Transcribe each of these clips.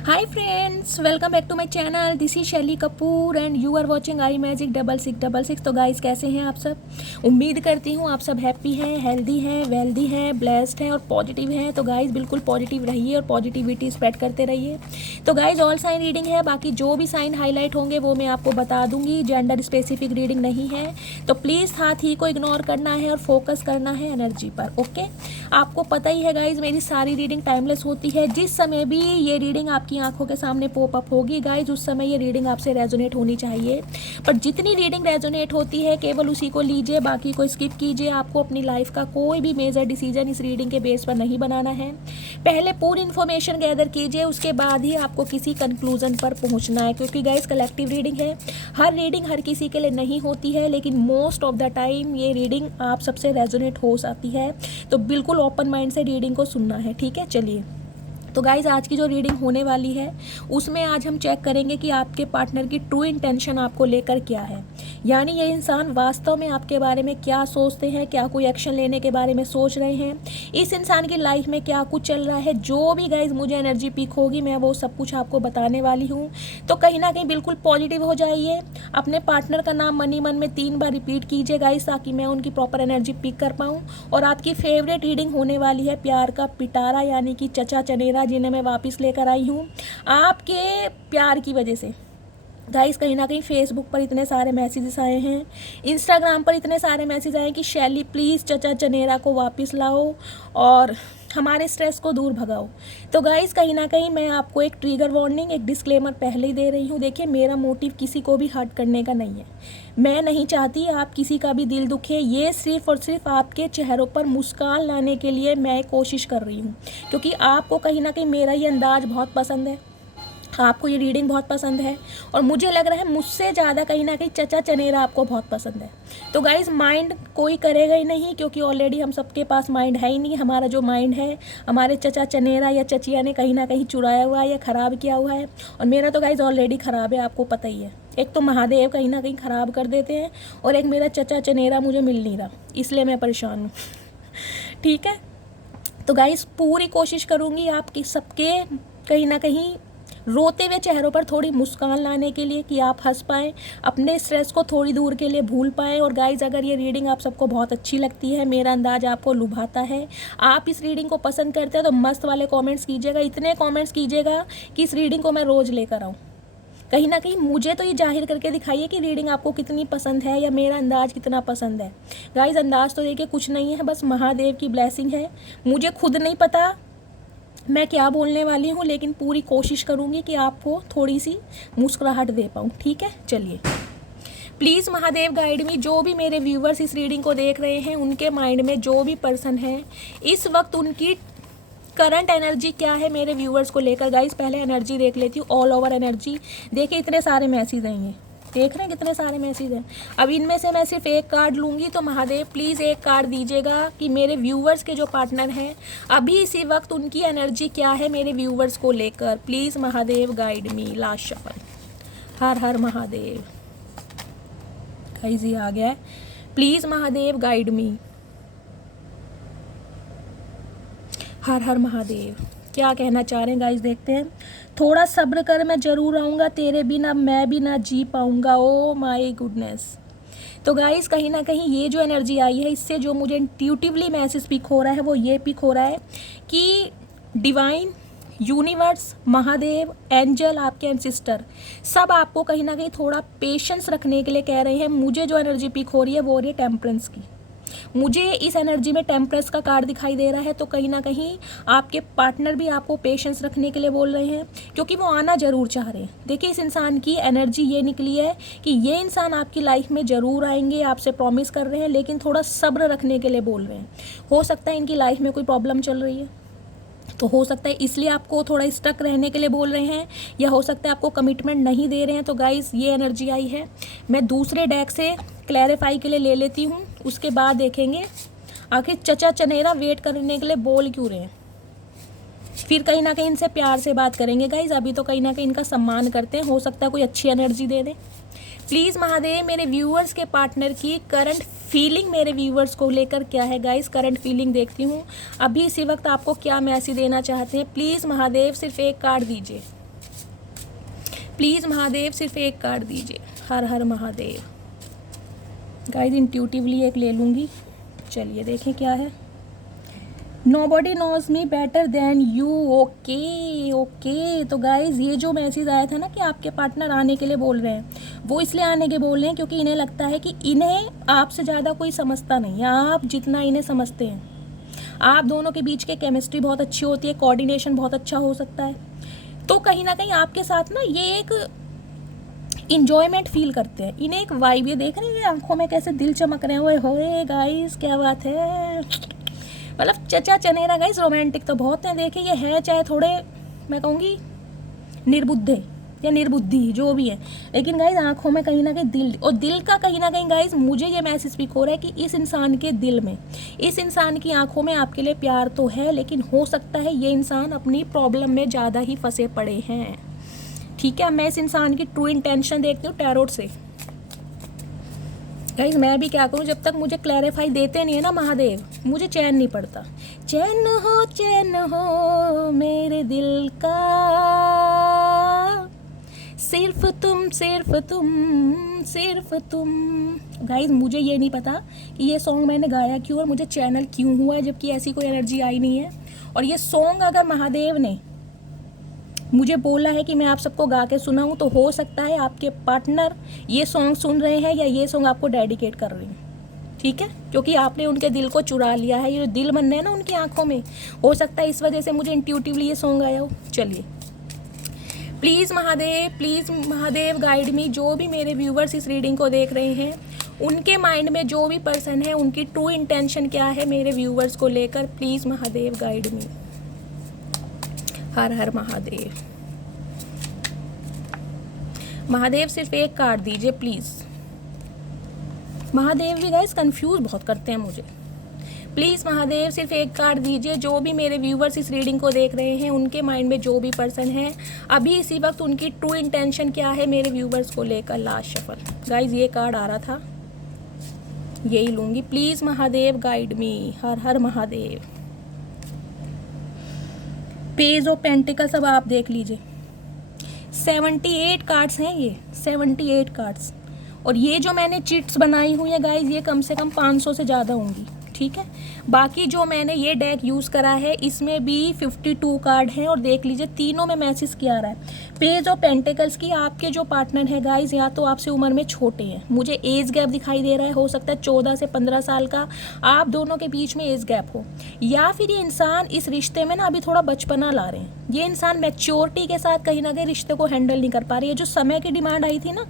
Hi friends, welcome back to my channel. This is Shaily Kapoor and you are watching I magic 6666। तो guys, कैसे हैं आप सब? उम्मीद करती हूँ आप सब हैप्पी हैं, हेल्दी हैं, वेल्दी हैं, ब्लेस्ड हैं और पॉजिटिव हैं। तो गाइस, बिल्कुल पॉजिटिव रहिए और पॉजिटिविटी स्प्रेड करते रहिए। तो गाइस, ऑल साइन रीडिंग है, बाकी जो भी साइन हाईलाइट होंगे वो मैं आपको बता दूंगी। जेंडर स्पेसिफिक रीडिंग नहीं है, तो प्लीज़ हाथ ही को इग्नोर करना है और फोकस करना है एनर्जी पर। ओके, आपको पता ही है गाइस, मेरी सारी रीडिंग टाइमलेस होती है। जिस समय भी ये रीडिंग आपकी आंखों के सामने पॉप अप होगी गाइस, उस समय ये रीडिंग आपसे रेजोनेट होनी चाहिए। पर जितनी रीडिंग रेजोनेट होती है केवल उसी को लीजिए, बाकी को स्किप कीजिए। आपको अपनी लाइफ का कोई भी मेजर डिसीजन इस रीडिंग के बेस पर नहीं बनाना है। पहले पूरी इन्फॉर्मेशन गैदर कीजिए, उसके बाद ही आपको किसी कंक्लूजन पर पहुंचना है, क्योंकि गाइस कलेक्टिव रीडिंग है। हर रीडिंग हर किसी के लिए नहीं होती है, लेकिन मोस्ट ऑफ द टाइम ये रीडिंग आप सबसे रेजोनेट हो जाती है। तो बिल्कुल ओपन माइंड से रीडिंग को सुनना है, ठीक है। चलिए, तो गाइज़, आज की जो रीडिंग होने वाली है उसमें आज हम चेक करेंगे कि आपके पार्टनर की ट्रू इंटेंशन आपको लेकर क्या है। यानी ये इंसान वास्तव में आपके बारे में क्या सोचते हैं, क्या कोई एक्शन लेने के बारे में सोच रहे हैं, इस इंसान की लाइफ में क्या कुछ चल रहा है। जो भी गाइज़ मुझे एनर्जी पिक होगी मैं वो सब कुछ आपको बताने वाली हूँ। तो कहीं ना कहीं बिल्कुल पॉजिटिव हो जाइए। अपने पार्टनर का नाम मनी मन में 3 बार रिपीट कीजिए गाइज़, ताकि मैं उनकी प्रॉपर एनर्जी पिक कर पाऊँ। और आपकी फेवरेट रीडिंग होने वाली है प्यार का पिटारा, यानी कि चचा चनेरा, जिन्हें मैं वापस लेकर आई हूँ आपके प्यार की वजह से। गाइस, कहीं ना कहीं फेसबुक पर इतने सारे मैसेजेस आए हैं, इंस्टाग्राम पर इतने सारे मैसेज आए हैं कि शैली प्लीज़ चचा चनेरा को वापस लाओ और हमारे स्ट्रेस को दूर भगाओ। तो गाइस, कहीं ना कहीं मैं आपको एक ट्रिगर वार्निंग, एक डिस्क्लेमर पहले ही दे रही हूँ। देखिए, मेरा मोटिव किसी को भी हर्ट करने का नहीं है। मैं नहीं चाहती आप किसी का भी दिल दुखे। ये सिर्फ और सिर्फ आपके चेहरों पर मुस्कान लाने के लिए मैं कोशिश कर रही हूँ, क्योंकि आपको कहीं ना कहीं मेरा ये अंदाज़ बहुत पसंद है, आपको ये रीडिंग बहुत पसंद है और मुझे लग रहा है मुझसे ज़्यादा कहीं ना कहीं चचा चनेरा आपको बहुत पसंद है। तो गाइज, माइंड कोई करेगा ही नहीं, क्योंकि ऑलरेडी हम सबके पास माइंड है ही नहीं। हमारा जो माइंड है हमारे चचा चनेरा या चचिया ने कहीं ना कहीं चुराया हुआ है या ख़राब किया हुआ है। और मेरा तो गाइज ऑलरेडी ख़राब है, आपको पता ही है। एक तो महादेव कहीं ना कहीं ख़राब कर देते हैं और एक मेरा चचा चनेरा मुझे मिल नहीं रहा, इसलिए मैं परेशान हूँ। ठीक है, तो गाइज पूरी कोशिश करूँगी आपकी सबके कहीं ना कहीं रोते हुए चेहरों पर थोड़ी मुस्कान लाने के लिए, कि आप हंस पाएँ, अपने स्ट्रेस को थोड़ी दूर के लिए भूल पाएँ। और गाइज़, अगर ये रीडिंग आप सबको बहुत अच्छी लगती है, मेरा अंदाज आपको लुभाता है, आप इस रीडिंग को पसंद करते हैं, तो मस्त वाले कमेंट्स कीजिएगा। इतने कमेंट्स कीजिएगा कि इस रीडिंग को मैं रोज़ लेकर आऊँ। कहीं ना कहीं मुझे तो ये जाहिर करके दिखाइए कि रीडिंग आपको कितनी पसंद है या मेरा अंदाज़ कितना पसंद है। गाइज़, अंदाज़ तो देखिए कुछ नहीं है, बस महादेव की ब्लेसिंग है। मुझे खुद नहीं पता मैं क्या बोलने वाली हूँ, लेकिन पूरी कोशिश करूँगी कि आपको थोड़ी सी मुस्कुराहट दे पाऊँ, ठीक है। चलिए, प्लीज़ महादेव गाइड मी। जो भी मेरे व्यूवर्स इस रीडिंग को देख रहे हैं, उनके माइंड में जो भी पर्सन है इस वक्त, उनकी करंट एनर्जी क्या है मेरे व्यूवर्स को लेकर। गाइस, पहले एनर्जी देख लेती हूँ, ऑल ओवर एनर्जी। देखिए, इतने सारे मैसेज आएंगे, देख रहे हैं कितने सारे मैसेज हैं। अब इनमें से मैं सिर्फ एक कार्ड लूँगी, तो महादेव प्लीज़ एक कार्ड दीजिएगा कि मेरे व्यूवर्स के जो पार्टनर हैं अभी इसी वक्त उनकी एनर्जी क्या है मेरे व्यूवर्स को लेकर। Please Mahadev guide me. Last shuffle. Har her Mahadev. Guys, ये आ गया है। Please Mahadev guide me. Har हर महादेव। क्या कहना चाह रहे हैं गाइस, देखते हैं। थोड़ा सब्र कर, मैं ज़रूर आऊँगा, तेरे बिना मैं भी ना जी पाऊँगा। Oh my goodness. तो गाइस, कहीं ना कहीं ये जो एनर्जी आई है, इससे जो मुझे इंट्यूटिवली मैसेज पिक हो रहा है वो ये पिक हो रहा है कि डिवाइन, यूनिवर्स, महादेव, एंजल, आपके एंसिस्टर सब आपको कहीं ना कहीं थोड़ा पेशेंस रखने के लिए कह रहे हैं। मुझे जो एनर्जी पिक हो रही है वो हो रही है टेम्परेंस की। मुझे इस एनर्जी में टेम्परेंस का कार्ड दिखाई दे रहा है। तो कहीं ना कहीं आपके पार्टनर भी आपको पेशेंस रखने के लिए बोल रहे हैं, क्योंकि वो आना ज़रूर चाह रहे हैं। देखिए, इस इंसान की एनर्जी ये निकली है कि ये इंसान आपकी लाइफ में ज़रूर आएंगे, आपसे प्रॉमिस कर रहे हैं, लेकिन थोड़ा सब्र रखने के लिए बोल रहे हैं। हो सकता है इनकी लाइफ में कोई प्रॉब्लम चल रही है, तो हो सकता है इसलिए आपको थोड़ा स्टक रहने के लिए बोल रहे हैं, या हो सकता है आपको कमिटमेंट नहीं दे रहे हैं। तो गाइस, ये एनर्जी आई है। मैं दूसरे डेक से क्लैरिफाई के लिए ले लेती हूँ, उसके बाद देखेंगे आखिर चचा चनेरा वेट करने के लिए बोल क्यों रहे हैं। फिर कहीं ना कहीं इनसे प्यार से बात करेंगे गाइज। अभी तो कहीं ना कहीं इनका सम्मान करते हैं, हो सकता है कोई अच्छी एनर्जी दे दें। प्लीज़ महादेव, मेरे व्यूअर्स के पार्टनर की करंट फीलिंग मेरे व्यूअर्स को लेकर क्या है गाइस। करंट फीलिंग देखती हूँ अभी इसी वक्त आपको क्या मैसेज देना चाहते हैं। प्लीज़ महादेव, सिर्फ एक कार्ड दीजिए। प्लीज़ महादेव सिर्फ एक कार्ड दीजिए। हर हर महादेव। गाइस इंट्यूटिवली एक ले लूँगी। चलिए देखें क्या है। Nobody knows me better than you. Okay okay. तो गाइज ये जो मैसेज आया था ना कि आपके पार्टनर आने के लिए बोल रहे हैं, वो इसलिए आने के बोल रहे हैं क्योंकि इन्हें लगता है कि इन्हें आपसे ज़्यादा कोई समझता नहीं है, आप जितना इन्हें समझते हैं। आप दोनों के बीच के केमिस्ट्री बहुत अच्छी होती है, कोऑर्डिनेशन बहुत अच्छा हो सकता है। तो कहीं ना कहीं आपके साथ ना ये एक इंजॉयमेंट फील करते हैं। इन्हें एक वाइब, ये देख रहे हैं आंखों में कैसे दिल चमक रहे हैं। होए गाइस क्या बात है, मतलब चचा चनेरा गाइस। रोमांटिक तो बहुत हैं। देखिए ये है चाहे थोड़े मैं कहूँगी निर्बुद्धे या निर्बुद्धि जो भी है, लेकिन गाइस आंखों में कहीं ना कहीं दिल, और दिल का कहीं ना कहीं गाइस मुझे ये मैसेज पिक हो रहा है कि इस इंसान के दिल में, इस इंसान की आंखों में आपके लिए प्यार तो है, लेकिन हो सकता है ये इंसान अपनी प्रॉब्लम में ज़्यादा ही फंसे पड़े हैं। ठीक है, मैं इस इंसान की ट्रू इंटेंशन देखती हूँ टैरोट से। गाइस मैं भी क्या करूँ, जब तक मुझे क्लैरिफाई देते नहीं है ना महादेव, मुझे चैन नहीं पड़ता। चैन हो मेरे दिल का, सिर्फ तुम सिर्फ तुम सिर्फ तुम। गाइस मुझे ये नहीं पता कि ये सॉन्ग मैंने गाया क्यों और मुझे चैनल क्यों हुआ है, जबकि ऐसी कोई एनर्जी आई नहीं है। और ये सॉन्ग अगर महादेव ने मुझे बोला है कि मैं आप सबको गा के सुनाऊं, तो हो सकता है आपके पार्टनर ये सॉन्ग सुन रहे हैं या ये सॉन्ग आपको डेडिकेट कर रहे हैं। ठीक है, क्योंकि आपने उनके दिल को चुरा लिया है। ये जो दिल मन है ना उनकी आंखों में, हो सकता है इस वजह से मुझे इंट्यूटिवली ये सॉन्ग आया हो। चलिए प्लीज़ महादेव गाइड मी। जो भी मेरे व्यूवर्स इस रीडिंग को देख रहे हैं, उनके माइंड में जो भी पर्सन है, उनकी ट्रू इंटेंशन क्या है मेरे व्यूवर्स को लेकर, please Mahadev guide me. Har हर महादेव। महादेव सिर्फ एक कार्ड दीजिए प्लीज़। महादेव भी गाइस कंफ्यूज बहुत करते हैं मुझे। प्लीज़ महादेव सिर्फ एक कार्ड दीजिए। जो भी मेरे व्यूवर्स इस रीडिंग को देख रहे हैं, उनके माइंड में जो भी पर्सन है अभी इसी वक्त, उनकी ट्रू इंटेंशन क्या है मेरे व्यूवर्स को लेकर। लास्ट शफल गाइस ये कार्ड आ रहा था, यही लूँगी। Please Mahadev guide me. Har her Mahadev. Page of pentacles अब आप देख लीजिए। 78 कार्ड्स हैं ये, 78 कार्ड्स। और ये जो मैंने चिट्स बनाई हुई है गाइज, ये कम से कम 500 से ज़्यादा होंगी। ठीक है, बाकी जो मैंने ये डेक यूज़ करा है इसमें भी 52 कार्ड हैं। और देख लीजिए तीनों में मैसेज क्या आ रहा है। पेज ऑफ पेंटिकल्स की आपके जो पार्टनर है गाइज, या तो आपसे उम्र में छोटे हैं, मुझे एज गैप दिखाई दे रहा है, हो सकता है 14 से 15 साल का आप दोनों के बीच में एज गैप हो। या फिर ये इंसान इस रिश्ते में ना अभी थोड़ा बचपना ला रहे हैं। ये इंसान मैच्योरिटी के साथ कहीं ना कहीं रिश्ते को हैंडल नहीं कर पा रही है। जो समय की डिमांड आई थी ना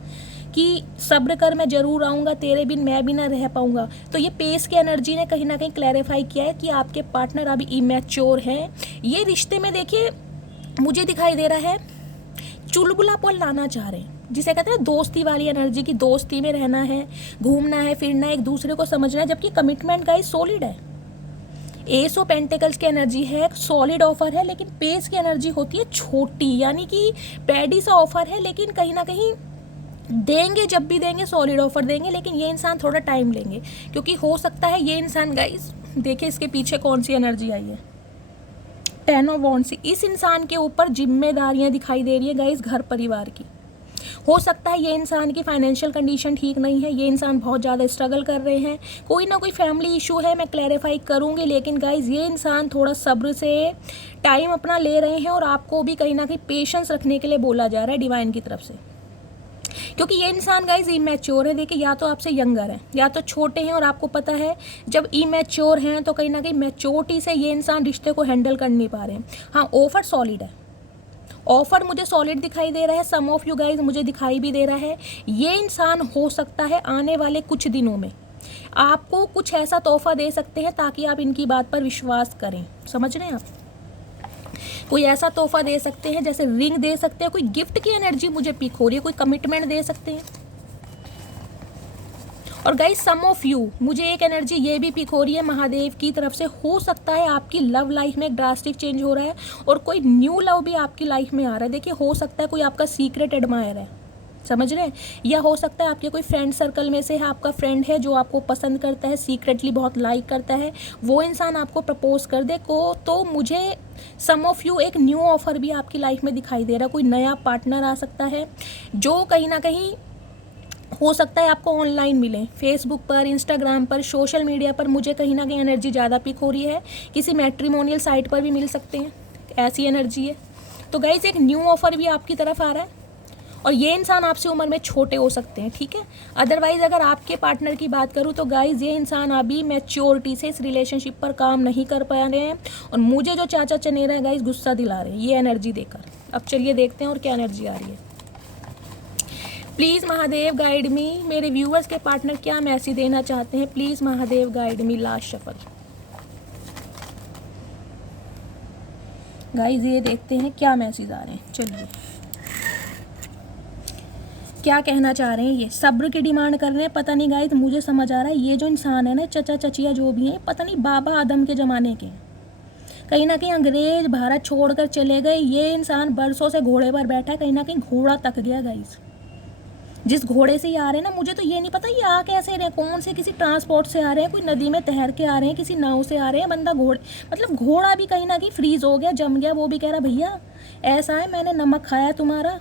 कि सब्र कर मैं ज़रूर आऊँगा, तेरे बिन मैं भी ना रह पाऊँगा, तो ये पेस की एनर्जी ने कहीं ना कहीं क्लैरिफाई किया है कि आपके पार्टनर अभी इमैच्योर हैं। ये रिश्ते में देखिए मुझे दिखाई दे रहा है चुलबुलापन लाना चाह रहे हैं, जिसे कहते हैं दोस्ती वाली एनर्जी की। दोस्ती में रहना है, घूमना है, फिरना है, एक दूसरे को समझना है, जबकि कमिटमेंट गाइस सॉलिड है। एस ऑफ पेंटिकल्स की एनर्जी है, सॉलिड ऑफर है, लेकिन पेस की एनर्जी होती है छोटी, यानी कि पैडी सा ऑफर है, लेकिन कहीं ना कहीं देंगे, जब भी देंगे सॉलिड ऑफर देंगे। लेकिन ये इंसान थोड़ा टाइम लेंगे, क्योंकि हो सकता है ये इंसान गाइस, देखिए इसके पीछे कौन सी एनर्जी आई है, 10 ऑफ वॉन्ड्स। इस इंसान के ऊपर जिम्मेदारियां दिखाई दे रही है गाइस, घर परिवार की। हो सकता है ये इंसान की फाइनेंशियल कंडीशन ठीक नहीं है, ये इंसान बहुत ज़्यादा स्ट्रगल कर रहे हैं, कोई ना कोई फैमिली इशू है, मैं क्लैरिफाई करूँगी। लेकिन गाइस ये इंसान थोड़ा सब्र से टाइम अपना ले रहे हैं, और आपको भी कहीं ना कहीं पेशेंस रखने के लिए बोला जा रहा है डिवाइन की तरफ से, क्योंकि ये इंसान गाइज इमैच्योर है। देखिए या तो आपसे यंगर है या तो छोटे हैं, और आपको पता है जब इमैच्योर हैं तो कहीं ना कहीं मैच्योरिटी से ये इंसान रिश्ते को हैंडल कर नहीं पा रहे हैं। हाँ ऑफर सॉलिड है, ऑफर मुझे सॉलिड दिखाई दे रहा है। सम ऑफ यू गाइज मुझे दिखाई भी दे रहा है ये इंसान हो सकता है आने वाले कुछ दिनों में आपको कुछ ऐसा तोहफा दे सकते हैं ताकि आप इनकी बात पर विश्वास करें। समझ रहे हैं आप, कोई ऐसा तोहफा दे सकते हैं, जैसे रिंग दे सकते हैं, कोई गिफ्ट की एनर्जी मुझे पिक हो रही है, कोई कमिटमेंट दे सकते हैं। और गाइस सम ऑफ यू, मुझे एक एनर्जी ये भी पिक हो रही है महादेव की तरफ से, हो सकता है आपकी लव लाइफ में एक ड्रास्टिक चेंज हो रहा है और कोई न्यू लव भी आपकी लाइफ में आ रहा है। देखिए हो सकता है कोई आपका सीक्रेट एडमायर है, समझ रहे हैं। या हो सकता है आपके कोई फ्रेंड सर्कल में से है, आपका फ्रेंड है जो आपको पसंद करता है, सीक्रेटली बहुत लाइक करता है, वो इंसान आपको प्रपोज कर दे को, तो मुझे सम ऑफ यू एक न्यू ऑफर भी आपकी लाइफ में दिखाई दे रहा है। कोई नया पार्टनर आ सकता है जो कहीं ना कहीं हो सकता है आपको ऑनलाइन मिले, फेसबुक पर, इंस्टाग्राम पर, सोशल मीडिया पर। मुझे कहीं ना कहीं एनर्जी ज़्यादा पिक हो रही है, किसी मैट्रिमोनियल साइट पर भी मिल सकते हैं, ऐसी एनर्जी है। तो गाइज एक न्यू ऑफर भी आपकी तरफ आ रहा है और ये इंसान आपसे उम्र में छोटे हो सकते हैं, ठीक है। अदरवाइज़ अगर आपके पार्टनर की बात करूँ तो गाइज ये इंसान अभी मैच्योरिटी से इस रिलेशनशिप पर काम नहीं कर पा रहे हैं और मुझे जो चाचा चनेरा है गाइज गुस्सा दिला रहे हैं ये एनर्जी देकर। अब चलिए देखते हैं और क्या एनर्जी आ रही है। प्लीज़ महादेव गाइड मी, मेरे व्यूअर्स के पार्टनर क्या मैसेज देना चाहते हैं, please Mahadev guide me. Last shuffle guys ये देखते हैं क्या मैसेज आ रहे हैं। चलिए क्या कहना चाह रहे हैं ये। सब्र की डिमांड कर रहे हैं। पता नहीं गाइज मुझे समझ आ रहा है ये जो इंसान है ना, चचा चचिया जो भी हैं, पता नहीं बाबा आदम के ज़माने के, कहीं ना कहीं अंग्रेज भारत छोड़कर चले गए। ये इंसान बरसों से घोड़े पर बैठा है, कहीं ना कहीं घोड़ा तक गया गाइज। जिस घोड़े से ये आ रहे हैं ना, मुझे तो ये नहीं पता ये आ कैसे रहे हैं, कौन से किसी ट्रांसपोर्ट से आ रहे हैं, कोई नदी में तैर के आ रहे हैं, किसी नाव से आ रहे हैं। बंदा घोड़े मतलब घोड़ा भी कहीं ना कहीं फ्रीज हो गया, जम गया। वो भी कह रहा भैया ऐसा है, मैंने नमक खाया तुम्हारा,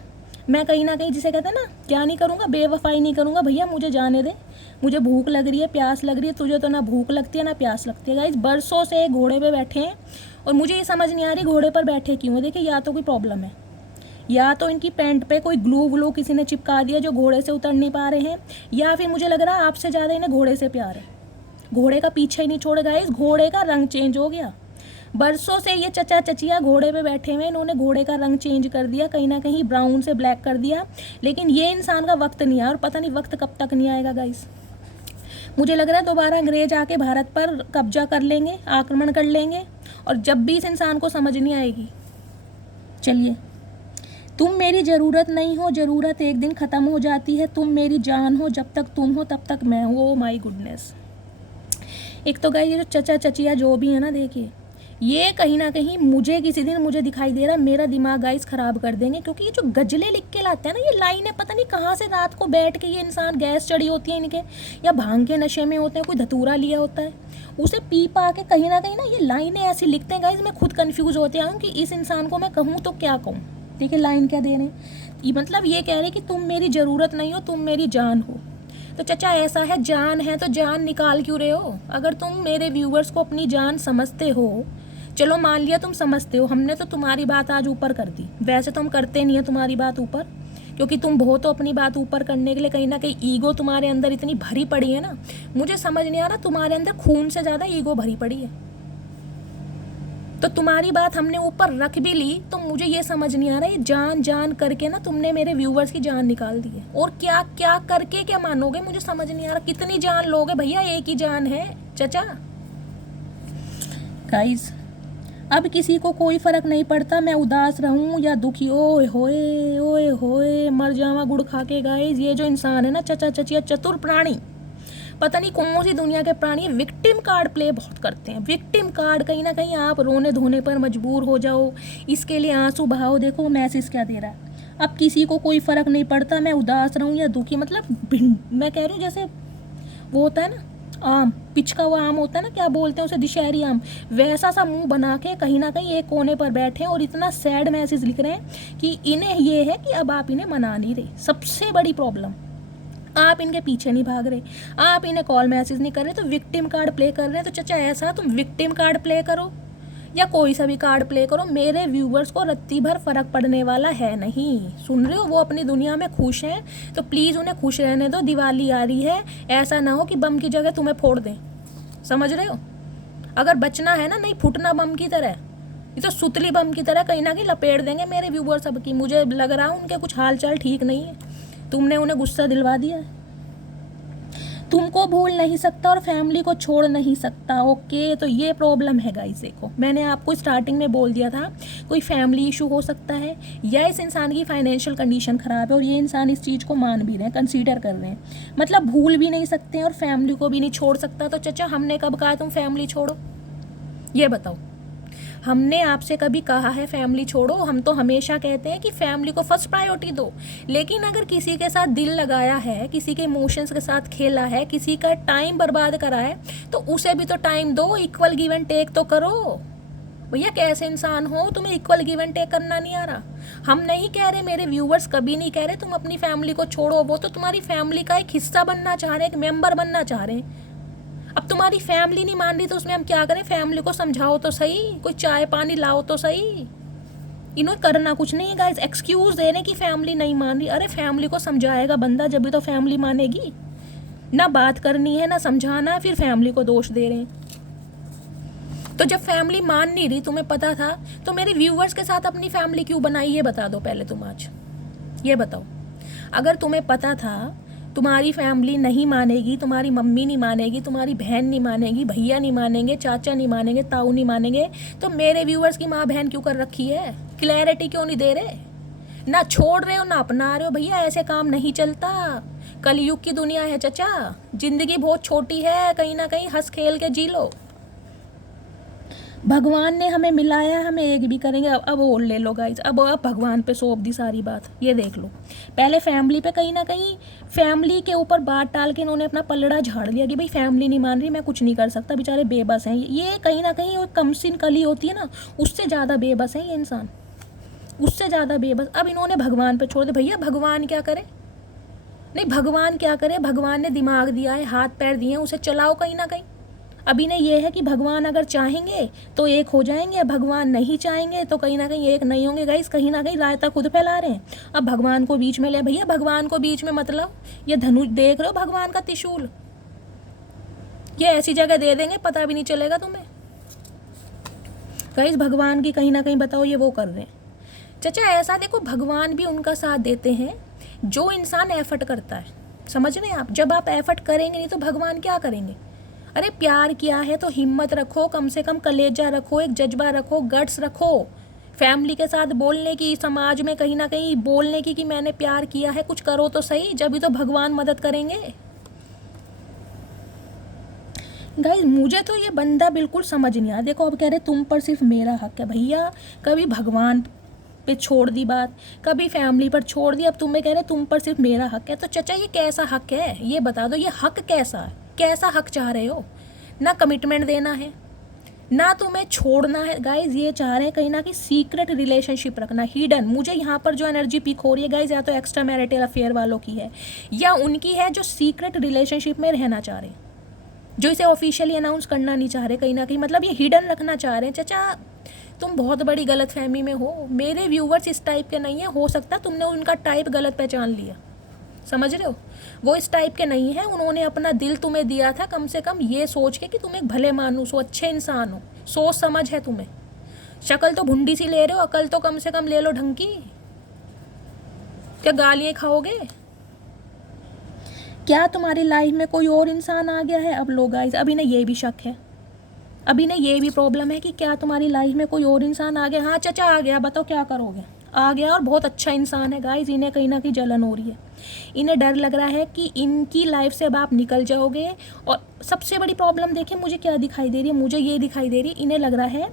मैं कहीं ना कहीं जिसे कहते हैं ना क्या नहीं करूँगा, बेवफाई नहीं करूँगा, भैया मुझे जाने दे, मुझे भूख लग रही है, प्यास लग रही है। तुझे तो ना भूख लगती है ना प्यास लगती है। गाइस बरसों से घोड़े पे बैठे हैं और मुझे ये समझ नहीं आ रही घोड़े पर बैठे क्यों है। देखिए या तो कोई प्रॉब्लम है, या तो इनकी पैंट पे कोई ग्लू व्लू किसी ने चिपका दिया जो घोड़े से उतर नहीं पा रहे हैं, या फिर मुझे लग रहा है आपसे ज़्यादा इन्हें घोड़े से प्यार है, घोड़े का पीछे ही नहीं छोड़ेगा। इस घोड़े का रंग चेंज हो गया। बरसों से ये चचा चचिया घोड़े पे बैठे हुए, इन्होंने घोड़े का रंग चेंज कर दिया, कहीं ना कहीं ब्राउन से ब्लैक कर दिया। लेकिन ये इंसान का वक्त नहीं आया और पता नहीं वक्त कब तक नहीं आएगा गाइस। मुझे लग रहा है दोबारा अंग्रेज आके भारत पर कब्जा कर लेंगे, आक्रमण कर लेंगे, और जब भी इस इंसान को समझ नहीं आएगी। चलिए, तुम मेरी ज़रूरत नहीं हो, ज़रूरत एक दिन ख़त्म हो जाती है, तुम मेरी जान हो, जब तक तुम हो तब तक मैं हूँ। Oh my goodness. एक तो गाइस ये जो चचा चचिया जो भी है ना, देखिए ये कहीं ना कहीं मुझे किसी दिन मुझे दिखाई दे रहा है मेरा दिमाग गाइस ख़राब कर देंगे, क्योंकि ये जो गजले लिख के लाते हैं ना, ये लाइनें पता नहीं कहाँ से रात को बैठ के ये इंसान, गैस चढ़ी होती है इनके, या भांग के नशे में होते हैं, कोई धतूरा लिया होता है, उसे पी पा के कहीं ना ये लाइनें ऐसी लिखते हैं गाइस। मैं खुद कन्फ्यूज़ होते हूँ कि इस इंसान को मैं कहूँ तो क्या कहूँ। देखिए लाइन क्या दे रहे हैं, ये मतलब ये कह रहे हैं कि तुम मेरी ज़रूरत नहीं हो, तुम मेरी जान हो। तो चचा ऐसा है, जान है तो जान निकाल क्यों रहे हो। अगर तुम मेरे व्यूवर्स को अपनी जान समझते हो, चलो मान लिया तुम समझते हो, हमने तो तुम्हारी बात आज ऊपर कर दी। वैसे तो हम करते नहीं है तुम्हारी बात ऊपर, क्योंकि तुम बहुत तो अपनी बात ऊपर करने के लिए कहीं ना कहीं ईगो तुम्हारे अंदर इतनी भरी पड़ी है ना। मुझे समझ नहीं आ रहा, तुम्हारे अंदर खून से ज़्यादा ईगो भरी पड़ी है। तो तुम्हारी बात हमने ऊपर रख भी ली, तो मुझे ये समझ नहीं आ रहा, ये जान जान करके ना तुमने मेरे व्यूवर्स की जान निकाल दी है। और क्या क्या करके क्या मानोगे, मुझे समझ नहीं आ रहा। कितनी जान लोगे भैया, एक ही जान है चचा। गाइस अब किसी को कोई फ़र्क नहीं पड़ता मैं उदास रहूं या दुखी। ओए होए मर जावा गुड़ खा के। गाइस ये जो इंसान है ना, चचा चचिया चतुर प्राणी, पता नहीं कौन सी दुनिया के प्राणी, विक्टिम कार्ड प्ले बहुत करते हैं। विक्टिम कार्ड, कहीं ना कहीं आप रोने धोने पर मजबूर हो जाओ, इसके लिए आंसू बहाओ। देखो मैसेज क्या दे रहा है, अब किसी को कोई फ़र्क नहीं पड़ता मैं उदास रहूं या दुखी। मतलब मैं कह रही हूँ जैसे वो होता है ना आम, पिचका हुआ आम होता है ना, क्या बोलते हैं उसे, दशहरी आम, वैसा सा मुंह बना के कहीं ना कहीं एक कोने पर बैठे हैं और इतना सैड मैसेज लिख रहे हैं कि इन्हें ये है कि अब आप इन्हें मना नहीं रहे। सबसे बड़ी प्रॉब्लम, आप इनके पीछे नहीं भाग रहे, आप इन्हें कॉल मैसेज नहीं कर रहे, तो विक्टिम कार्ड प्ले कर रहे हैं। तो चचा ऐसा तुम विक्टिम कार्ड प्ले करो या कोई सा भी कार्ड प्ले करो, मेरे व्यूवर्स को रत्ती भर फ़र्क पड़ने वाला है नहीं। सुन रहे हो, वो अपनी दुनिया में खुश हैं, तो प्लीज़ उन्हें खुश रहने दो। दिवाली आ रही है, ऐसा ना हो कि बम की जगह तुम्हें फोड़ दें। समझ रहे हो, अगर बचना है ना, नहीं फूटना बम की तरह, ये तो सुतली बम की तरह कहीं ना कहीं लपेट देंगे मेरे व्यूवर्स सब की। मुझे लग रहा है उनके कुछ हाल चाल ठीक नहीं है, तुमने उन्हें गुस्सा दिलवा दिया है। तुमको भूल नहीं सकता और फैमिली को छोड़ नहीं सकता। ओके, तो ये प्रॉब्लम है गाइस। देखो मैंने आपको स्टार्टिंग में बोल दिया था, कोई फैमिली इशू हो सकता है, या इस इंसान की फाइनेंशियल कंडीशन ख़राब है और ये इंसान इस चीज़ को मान भी रहे हैं, कंसीडर कर रहे हैं। मतलब भूल भी नहीं सकते हैं और फैमिली को भी नहीं छोड़ सकता। तो चचा हमने कब कहा तुम फैमिली छोड़ो, ये बताओ। हमने आपसे कभी कहा है फैमिली छोड़ो? हम तो हमेशा कहते हैं कि फैमिली को फर्स्ट प्रायोरिटी दो। लेकिन अगर किसी के साथ दिल लगाया है, किसी के इमोशंस के साथ खेला है, किसी का टाइम बर्बाद करा है, तो उसे भी तो टाइम दो, इक्वल गिव एंड टेक तो करो। भैया कैसे इंसान हो, तुम्हें इक्वल गिव एंड टेक करना नहीं आ रहा? हम नहीं कह रहे, मेरे व्यूवर्स कभी नहीं कह रहे तुम अपनी फैमिली को छोड़ो, वो तो तुम्हारी फैमिली का एक हिस्सा बनना चाह रहे हैं, एक मेंबर बनना चाह रहे हैं। अब तुम्हारी फैमिली नहीं मान रही तो उसमें हम क्या करें? फैमिली को समझाओ तो सही, कोई चाय पानी लाओ तो सही। इन्होंने करना कुछ नहीं है गाइस, एक्सक्यूज दे रहे कि फैमिली नहीं मान रही। अरे फैमिली को समझाएगा बंदा जब भी तो फैमिली मानेगी। ना बात करनी है, ना समझाना है, फिर फैमिली को दोष दे रहे हैं। तो जब फैमिली मान नहीं रही, तुम्हें पता था, तो मेरे व्यूवर्स के साथ अपनी फैमिली क्यों बनाई, ये बता दो पहले तुम आज। ये बताओ, अगर तुम्हें पता था तुम्हारी फैमिली नहीं मानेगी, तुम्हारी मम्मी नहीं मानेगी, तुम्हारी बहन नहीं मानेगी, भैया नहीं मानेंगे, चाचा नहीं मानेंगे, ताऊ नहीं मानेंगे, तो मेरे व्यूवर्स की माँ बहन क्यों कर रखी है? क्लैरिटी क्यों नहीं दे रहे? ना छोड़ रहे हो ना अपना रहे हो। भैया ऐसे काम नहीं चलता। कलयुग की दुनिया है चचा, जिंदगी बहुत छोटी है, कहीं ना कहीं हंस खेल के जी लो। भगवान ने हमें मिलाया, हमें एक भी करेंगे। अब और ले लो गाइस, अब भगवान पे सौंप दी सारी बात। ये देख लो, पहले फैमिली पे कहीं ना कहीं फैमिली के ऊपर बात डाल के इन्होंने अपना पलड़ा झाड़ लिया कि भाई फैमिली नहीं मान रही, मैं कुछ नहीं कर सकता, बेचारे बेबस हैं। ये कहीं ना कहीं कमसिन कली होती है ना, उससे ज़्यादा बेबस है ये इंसान, उससे ज़्यादा बेबस। अब इन्होंने भगवान पे छोड़ दे। भैया भगवान क्या करे? नहीं, भगवान क्या करे? भगवान ने दिमाग दिया है, हाथ पैर दिए हैं, उसे चलाओ कहीं ना कहीं। अभी ने ये है कि भगवान अगर चाहेंगे तो एक हो जाएंगे, भगवान नहीं चाहेंगे तो कहीं ना कहीं एक नहीं होंगे। गाइस कहीं ना कहीं रायता खुद फैला रहे हैं। अब भगवान को बीच में ले। भैया भगवान को बीच में मतलब, ये धनुष देख रहे हो, भगवान का त्रिशूल, ये ऐसी जगह दे देंगे पता भी नहीं चलेगा तुम्हें। गाइस भगवान की कहीं ना कहीं बताओ ये वो कर रहे हैं। चाचा ऐसा देखो, भगवान भी उनका साथ देते हैं जो इंसान एफर्ट करता है। समझ रहे हैं आप? जब आप एफर्ट करेंगे नहीं तो भगवान क्या करेंगे? अरे प्यार किया है तो हिम्मत रखो, कम से कम कलेजा रखो, एक जज्बा रखो, गट्स रखो, फैमिली के साथ बोलने की, समाज में कहीं ना कहीं बोलने की कि मैंने प्यार किया है। कुछ करो तो सही, जब भी तो भगवान मदद करेंगे। गाइस मुझे तो ये बंदा बिल्कुल समझ नहीं आया। देखो अब कह रहे तुम पर सिर्फ मेरा हक है। भैया कभी भगवान पे छोड़ दी बात, कभी फैमिली पर छोड़ दी, अब तुम्हें कह रहे तुम पर सिर्फ मेरा हक है। तो चाचा ये कैसा हक है, ये बता दो, ये हक कैसा है? कैसा हक चाह रहे हो? ना कमिटमेंट देना है, ना तुम्हें छोड़ना है। गाइज ये चाह रहे हैं कहीं ना कहीं सीक्रेट रिलेशनशिप रखना, हिडन। मुझे यहाँ पर जो एनर्जी पिक हो रही है गाइज, या तो एक्स्ट्रा मैरिटल अफेयर वालों की है या उनकी है जो सीक्रेट रिलेशनशिप में रहना चाह रहे हैं, जो इसे ऑफिशियली अनाउंस करना नहीं चाह रहे। कहीं ना कहीं मतलब ये हिडन रखना चाह रहे हैं। चाचा तुम बहुत बड़ी गलतफहमी में हो। मेरे व्यूवर्स इस टाइप के नहीं है, हो सकता तुमने उनका टाइप गलत पहचान लिया। समझ रहे हो? वो इस टाइप के नहीं है। उन्होंने अपना दिल तुम्हें दिया था कम से कम ये सोच के कि तुम एक भले मानुस हो, अच्छे इंसान हो, सोच समझ है तुम्हें। शक्ल तो भुंडी सी ले रहे हो, अकल तो कम से कम ले लो ढंग की। क्या गालियाँ खाओगे? क्या तुम्हारी लाइफ में कोई और इंसान आ गया है? अब लोग गाइस अभी ना ये भी शक है, अभी ना ये भी प्रॉब्लम है कि क्या तुम्हारी लाइफ में कोई और इंसान आ गया? हाँ चाचा आ गया, बताओ क्या करोगे? आ गया और बहुत अच्छा इंसान है गाइस। इन्हें कहीं ना कहीं जलन हो रही है, इन्हें डर लग रहा है कि इनकी लाइफ से अब आप निकल जाओगे। और सबसे बड़ी प्रॉब्लम देखिए मुझे क्या दिखाई दे रही है, मुझे ये दिखाई दे रही है, इन्हें लग रहा है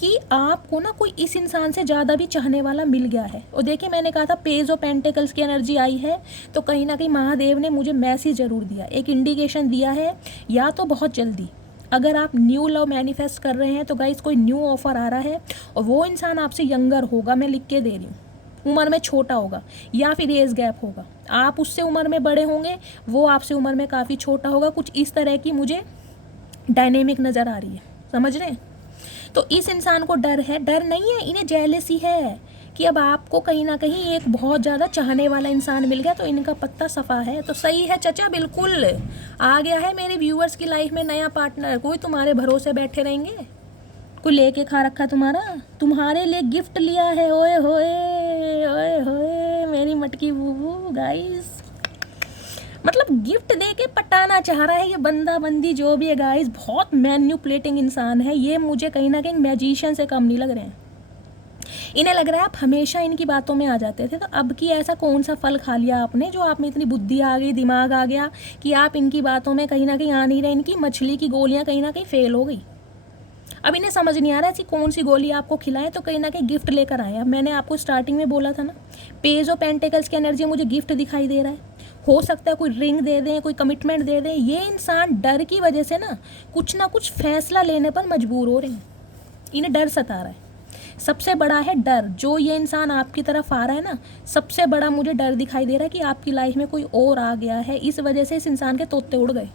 कि आपको ना कोई इस इंसान से ज़्यादा भी चाहने वाला मिल गया है। और देखिए मैंने कहा था पेज ऑफ पेंटिकल्स की एनर्जी आई है, तो कहीं ना कहीं महादेव ने मुझे मैसेज ज़रूर दिया, एक इंडिकेशन दिया है। या तो बहुत जल्दी अगर आप न्यू लव मैनिफेस्ट कर रहे हैं तो गाइस कोई न्यू ऑफर आ रहा है, और वो इंसान आपसे यंगर होगा, मैं लिख के दे रही हूँ, उम्र में छोटा होगा, या फिर एज गैप होगा। आप उससे उम्र में बड़े होंगे, वो आपसे उम्र में काफ़ी छोटा होगा। कुछ इस तरह की मुझे डायनेमिक नज़र आ रही है, समझ रहे हैं? तो इस इंसान को डर है, डर नहीं है, इन्हें जेलसी है कि अब आपको कहीं ना कहीं एक बहुत ज़्यादा चाहने वाला इंसान मिल गया, तो इनका पत्ता सफ़ा है। तो सही है चाचा, बिल्कुल आ गया है मेरे व्यूअर्स की लाइफ में नया पार्टनर। कोई तुम्हारे भरोसे बैठे रहेंगे? कोई लेके खा रखा तुम्हारे लिए गिफ्ट लिया है। ओए होए ओए होए मेरी मटकी बूबू। गाइस मतलब गिफ्ट दे के पटाना चाह रहा है ये बंदा बंदी जो भी है गाइस, बहुत मैन्युपुलेटिंग इंसान है ये। मुझे कहीं ना कहीं मैजिशियन से कम नहीं लग रहे हैं। इन्हें लग रहा है आप हमेशा इनकी बातों में आ जाते थे, तो अब की ऐसा कौन सा फल खा लिया आपने जो आप में इतनी बुद्धि आ गई, दिमाग आ गया कि आप इनकी बातों में कहीं ना कहीं आ नहीं रहे। इनकी मछली की गोलियां कहीं ना कहीं फेल हो गई। अब इन्हें समझ नहीं आ रहा ऐसी कौन सी गोली आपको खिलाएं, तो कहीं ना कहीं गिफ्ट लेकर आए। अब मैंने आपको स्टार्टिंग में बोला था ना, पेज ऑफ पेंटिकल्स की एनर्जी मुझे गिफ्ट दिखाई दे रहा है। हो सकता है कोई रिंग दे दें, कोई कमिटमेंट दे दें। ये इंसान डर की वजह से ना कुछ फैसला लेने पर मजबूर हो रहे हैं, इन्हें डर सता रहा है। सबसे बड़ा है डर, जो ये इंसान आपकी तरफ आ रहा है ना, सबसे बड़ा मुझे डर दिखाई दे रहा है कि आपकी लाइफ में कोई और आ गया है। इस वजह से इस इंसान के तोते उड़ गए।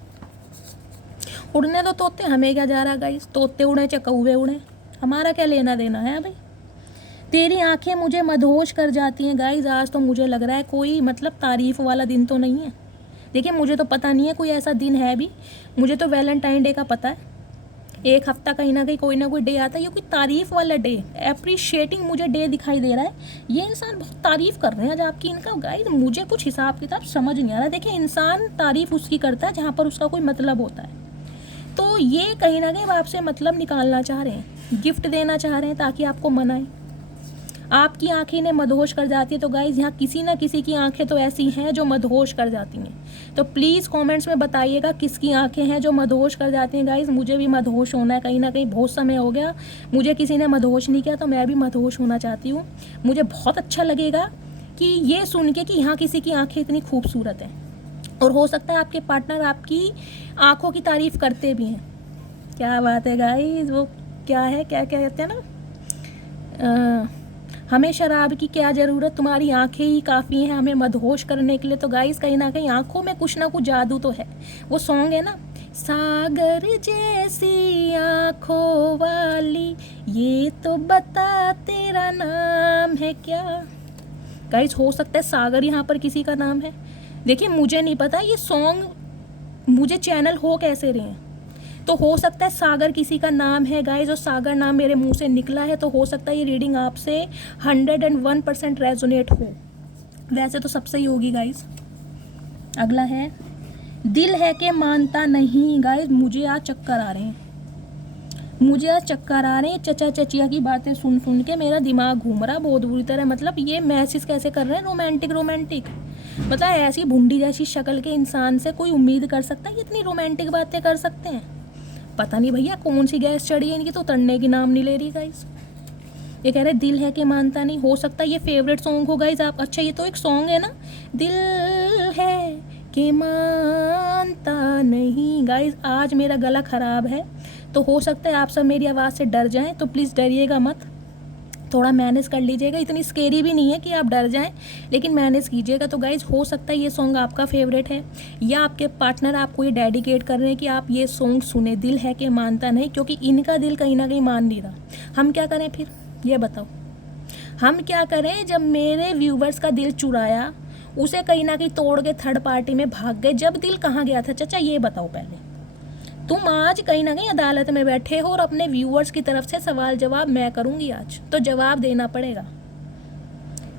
उड़ने दो तोते, हमें क्या जा रहा गाइस, तोते उड़े चाहे कौवे उड़े, हमारा क्या लेना देना है भाई। तेरी आंखें मुझे मदहोश कर जाती हैं गाइस। आज तो मुझे लग रहा है कोई मतलब तारीफ वाला दिन तो नहीं है। देखिए मुझे तो पता नहीं है कोई ऐसा दिन है भी, मुझे तो वैलेंटाइन डे का पता है। एक हफ्ता कहीं ना कहीं कोई ना कोई डे आता है, ये कोई तारीफ वाला डे, अप्रिशिएटिंग मुझे डे दिखाई दे रहा है। ये इंसान बहुत तारीफ कर रहे हैं आज आपकी। इनका गाइस मुझे कुछ हिसाब किताब समझ नहीं आ रहा। देखिए इंसान तारीफ उसकी करता है जहाँ पर उसका कोई मतलब होता है। तो ये कहीं ना कहीं आपसे मतलब निकालना चाह रहे हैं, गिफ्ट देना चाह रहे हैं ताकि आपको मनाएं। आपकी आंखें इन्हें मदहोश कर जाती है। तो गाइज़ यहाँ किसी ना किसी की आंखें तो ऐसी हैं जो मदहोश कर जाती हैं। तो प्लीज़ कमेंट्स में बताइएगा किसकी आंखें हैं जो मदहोश कर जाती हैं। गाइज़ मुझे भी मदहोश होना है, कहीं ना कहीं बहुत समय हो गया मुझे किसी ने मदहोश नहीं किया, तो मैं भी मदहोश होना चाहती हूँ। मुझे बहुत अच्छा लगेगा कि ये सुन के कि यहाँ किसी की आंखें इतनी खूबसूरत हैं, और हो सकता है आपके पार्टनर आपकी आंखों की तारीफ़ करते भी हैं। क्या बात है गाइज़, वो क्या है, क्या क्या कहते हैं ना, हमें शराब की क्या ज़रूरत, तुम्हारी आंखें ही काफ़ी हैं हमें मदहोश करने के लिए। तो गाइस कहीं ना कहीं आंखों में कुछ ना कुछ जादू तो है। वो सॉन्ग है ना, सागर जैसी आंखों वाली, ये तो बता तेरा नाम है क्या। गाइस हो सकता है सागर यहाँ पर किसी का नाम है। देखिए मुझे नहीं पता ये सॉन्ग मुझे चैनल हो कैसे रहे हैं, तो हो सकता है सागर किसी का नाम है गाइज, और सागर नाम मेरे मुंह से निकला है। तो हो सकता है ये रीडिंग आपसे 101% रेजोनेट हो। वैसे तो सबसे ही होगी गाइज। अगला है दिल है कि मानता नहीं। गाइज मुझे आज चक्कर आ रहे हैं, मुझे आज चक्कर आ रहे हैं। चचा चचिया की बातें सुन सुन के मेरा दिमाग घूम रहा बहुत बुरी तरह। मतलब ये मैसेज कैसे कर रहे हैं, रोमांटिक रोमांटिक। मतलब ऐसी भुंडी जैसी शक्ल के इंसान से कोई उम्मीद कर सकता है ये इतनी रोमांटिक बातें कर सकते हैं। पता नहीं भैया कौन सी गैस चढ़ी है इनकी, तो उतरने की नाम नहीं ले रही गाइस। ये कह रहे दिल है कि मानता नहीं। हो सकता है ये फेवरेट सॉन्ग हो गाइस आप। अच्छा ये तो एक सॉन्ग है ना, दिल है कि मानता नहीं। गाइस आज मेरा गला ख़राब है, तो हो सकता है आप सब मेरी आवाज़ से डर जाएं, तो प्लीज़ डरिएगा मत, थोड़ा मैनेज कर लीजिएगा। इतनी स्केरी भी नहीं है कि आप डर जाएं, लेकिन मैनेज कीजिएगा। तो गाइज हो सकता है ये सॉन्ग आपका फेवरेट है, या आपके पार्टनर आपको ये डेडिकेट कर रहे हैं कि आप ये सॉन्ग सुने, दिल है कि मानता नहीं, क्योंकि इनका दिल कहीं ना कहीं मान नहीं रहा। हम क्या करें फिर, ये बताओ हम क्या करें। जब मेरे व्यूवर्स का दिल चुराया, उसे कहीं ना कहीं तोड़ के थर्ड पार्टी में भाग गए। जब दिल कहाँ गया था चाचा, ये बताओ पहले। तुम आज कहीं ना कहीं अदालत में बैठे हो और अपने व्यूअर्स की तरफ से सवाल जवाब मैं करूंगी आज, तो जवाब देना पड़ेगा।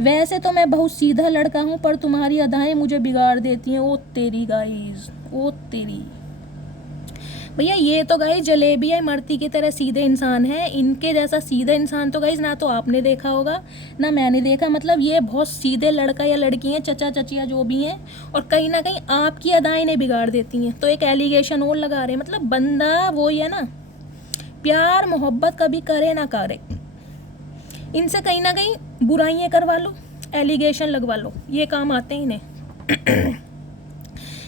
वैसे तो मैं बहुत सीधा लड़का हूँ, पर तुम्हारी अदाएं मुझे बिगाड़ देती हैं। ओ तेरी गाइस, ओ तेरी भैया, ये तो गाइस जलेबी है मरती की तरह सीधे इंसान है। इनके जैसा सीधा इंसान तो गाइस ना तो आपने देखा होगा ना मैंने देखा। मतलब ये बहुत सीधे लड़का या लड़की हैं, चचा चचिया जो भी हैं, और कहीं ना कहीं आपकी अदाएं इन्हें बिगाड़ देती हैं। तो एक एलिगेशन और लगा रहे हैं। मतलब बंदा वो ही है ना, प्यार मोहब्बत कभी करे ना करे, इनसे कहीं ना कहीं बुराइयाँ करवा लो, एलिगेशन लगवा लो, ये काम आते हैं इन्हें।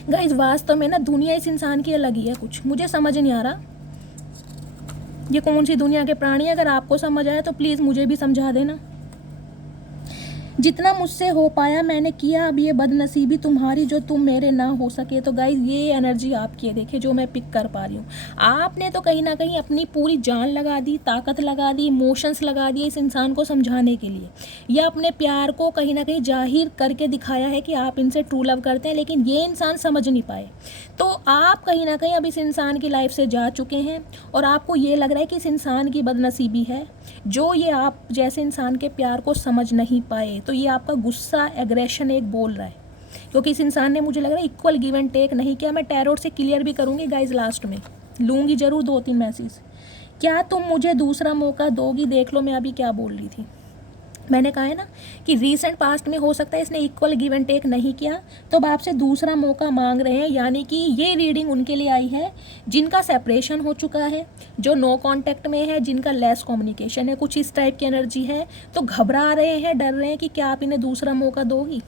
गाइस वास्तव में ना दुनिया इस इंसान की अलग ही है। कुछ मुझे समझ नहीं आ रहा ये कौन सी दुनिया के प्राणी। अगर आपको समझ आया तो प्लीज़ मुझे भी समझा देना। जितना मुझसे हो पाया मैंने किया, अब ये बदनसीबी तुम्हारी जो तुम मेरे ना हो सके। तो गाइज ये एनर्जी आपकी है, देखिए जो मैं पिक कर पा रही हूँ। आपने तो कहीं ना कहीं अपनी पूरी जान लगा दी, ताकत लगा दी, इमोशंस लगा दिए इस इंसान को समझाने के लिए, या अपने प्यार को कहीं ना कहीं जाहिर करके दिखाया है कि आप इनसे ट्रू लव करते हैं, लेकिन ये इंसान समझ नहीं पाए। तो आप कहीं ना कहीं अब इस इंसान की लाइफ से जा चुके हैं, और आपको ये लग रहा है कि इस इंसान की बदनसीबी है जो ये आप जैसे इंसान के प्यार को समझ नहीं पाए। तो ये आपका गुस्सा, एग्रेशन एक बोल रहा है, क्योंकि इस इंसान ने मुझे लग रहा है इक्वल गिव एंड टेक नहीं किया। मैं टैरोट से क्लियर भी करूँगी गाइज, लास्ट में लूँगी ज़रूर 2-3 मैसेज। क्या तुम मुझे दूसरा मौका दोगी, देख लो मैं अभी क्या बोल रही थी। मैंने कहा है ना कि रीसेंट पास्ट में हो सकता है इसने इक्वल गिव एंड टेक नहीं किया, तो अब आपसे दूसरा मौका मांग रहे हैं। यानी कि ये रीडिंग उनके लिए आई है जिनका सेपरेशन हो चुका है, जो नो कांटेक्ट में है, जिनका लेस कम्युनिकेशन है, कुछ इस टाइप की एनर्जी है। तो घबरा रहे हैं, डर रहे हैं कि क्या आप इन्हें दूसरा मौका दोगी।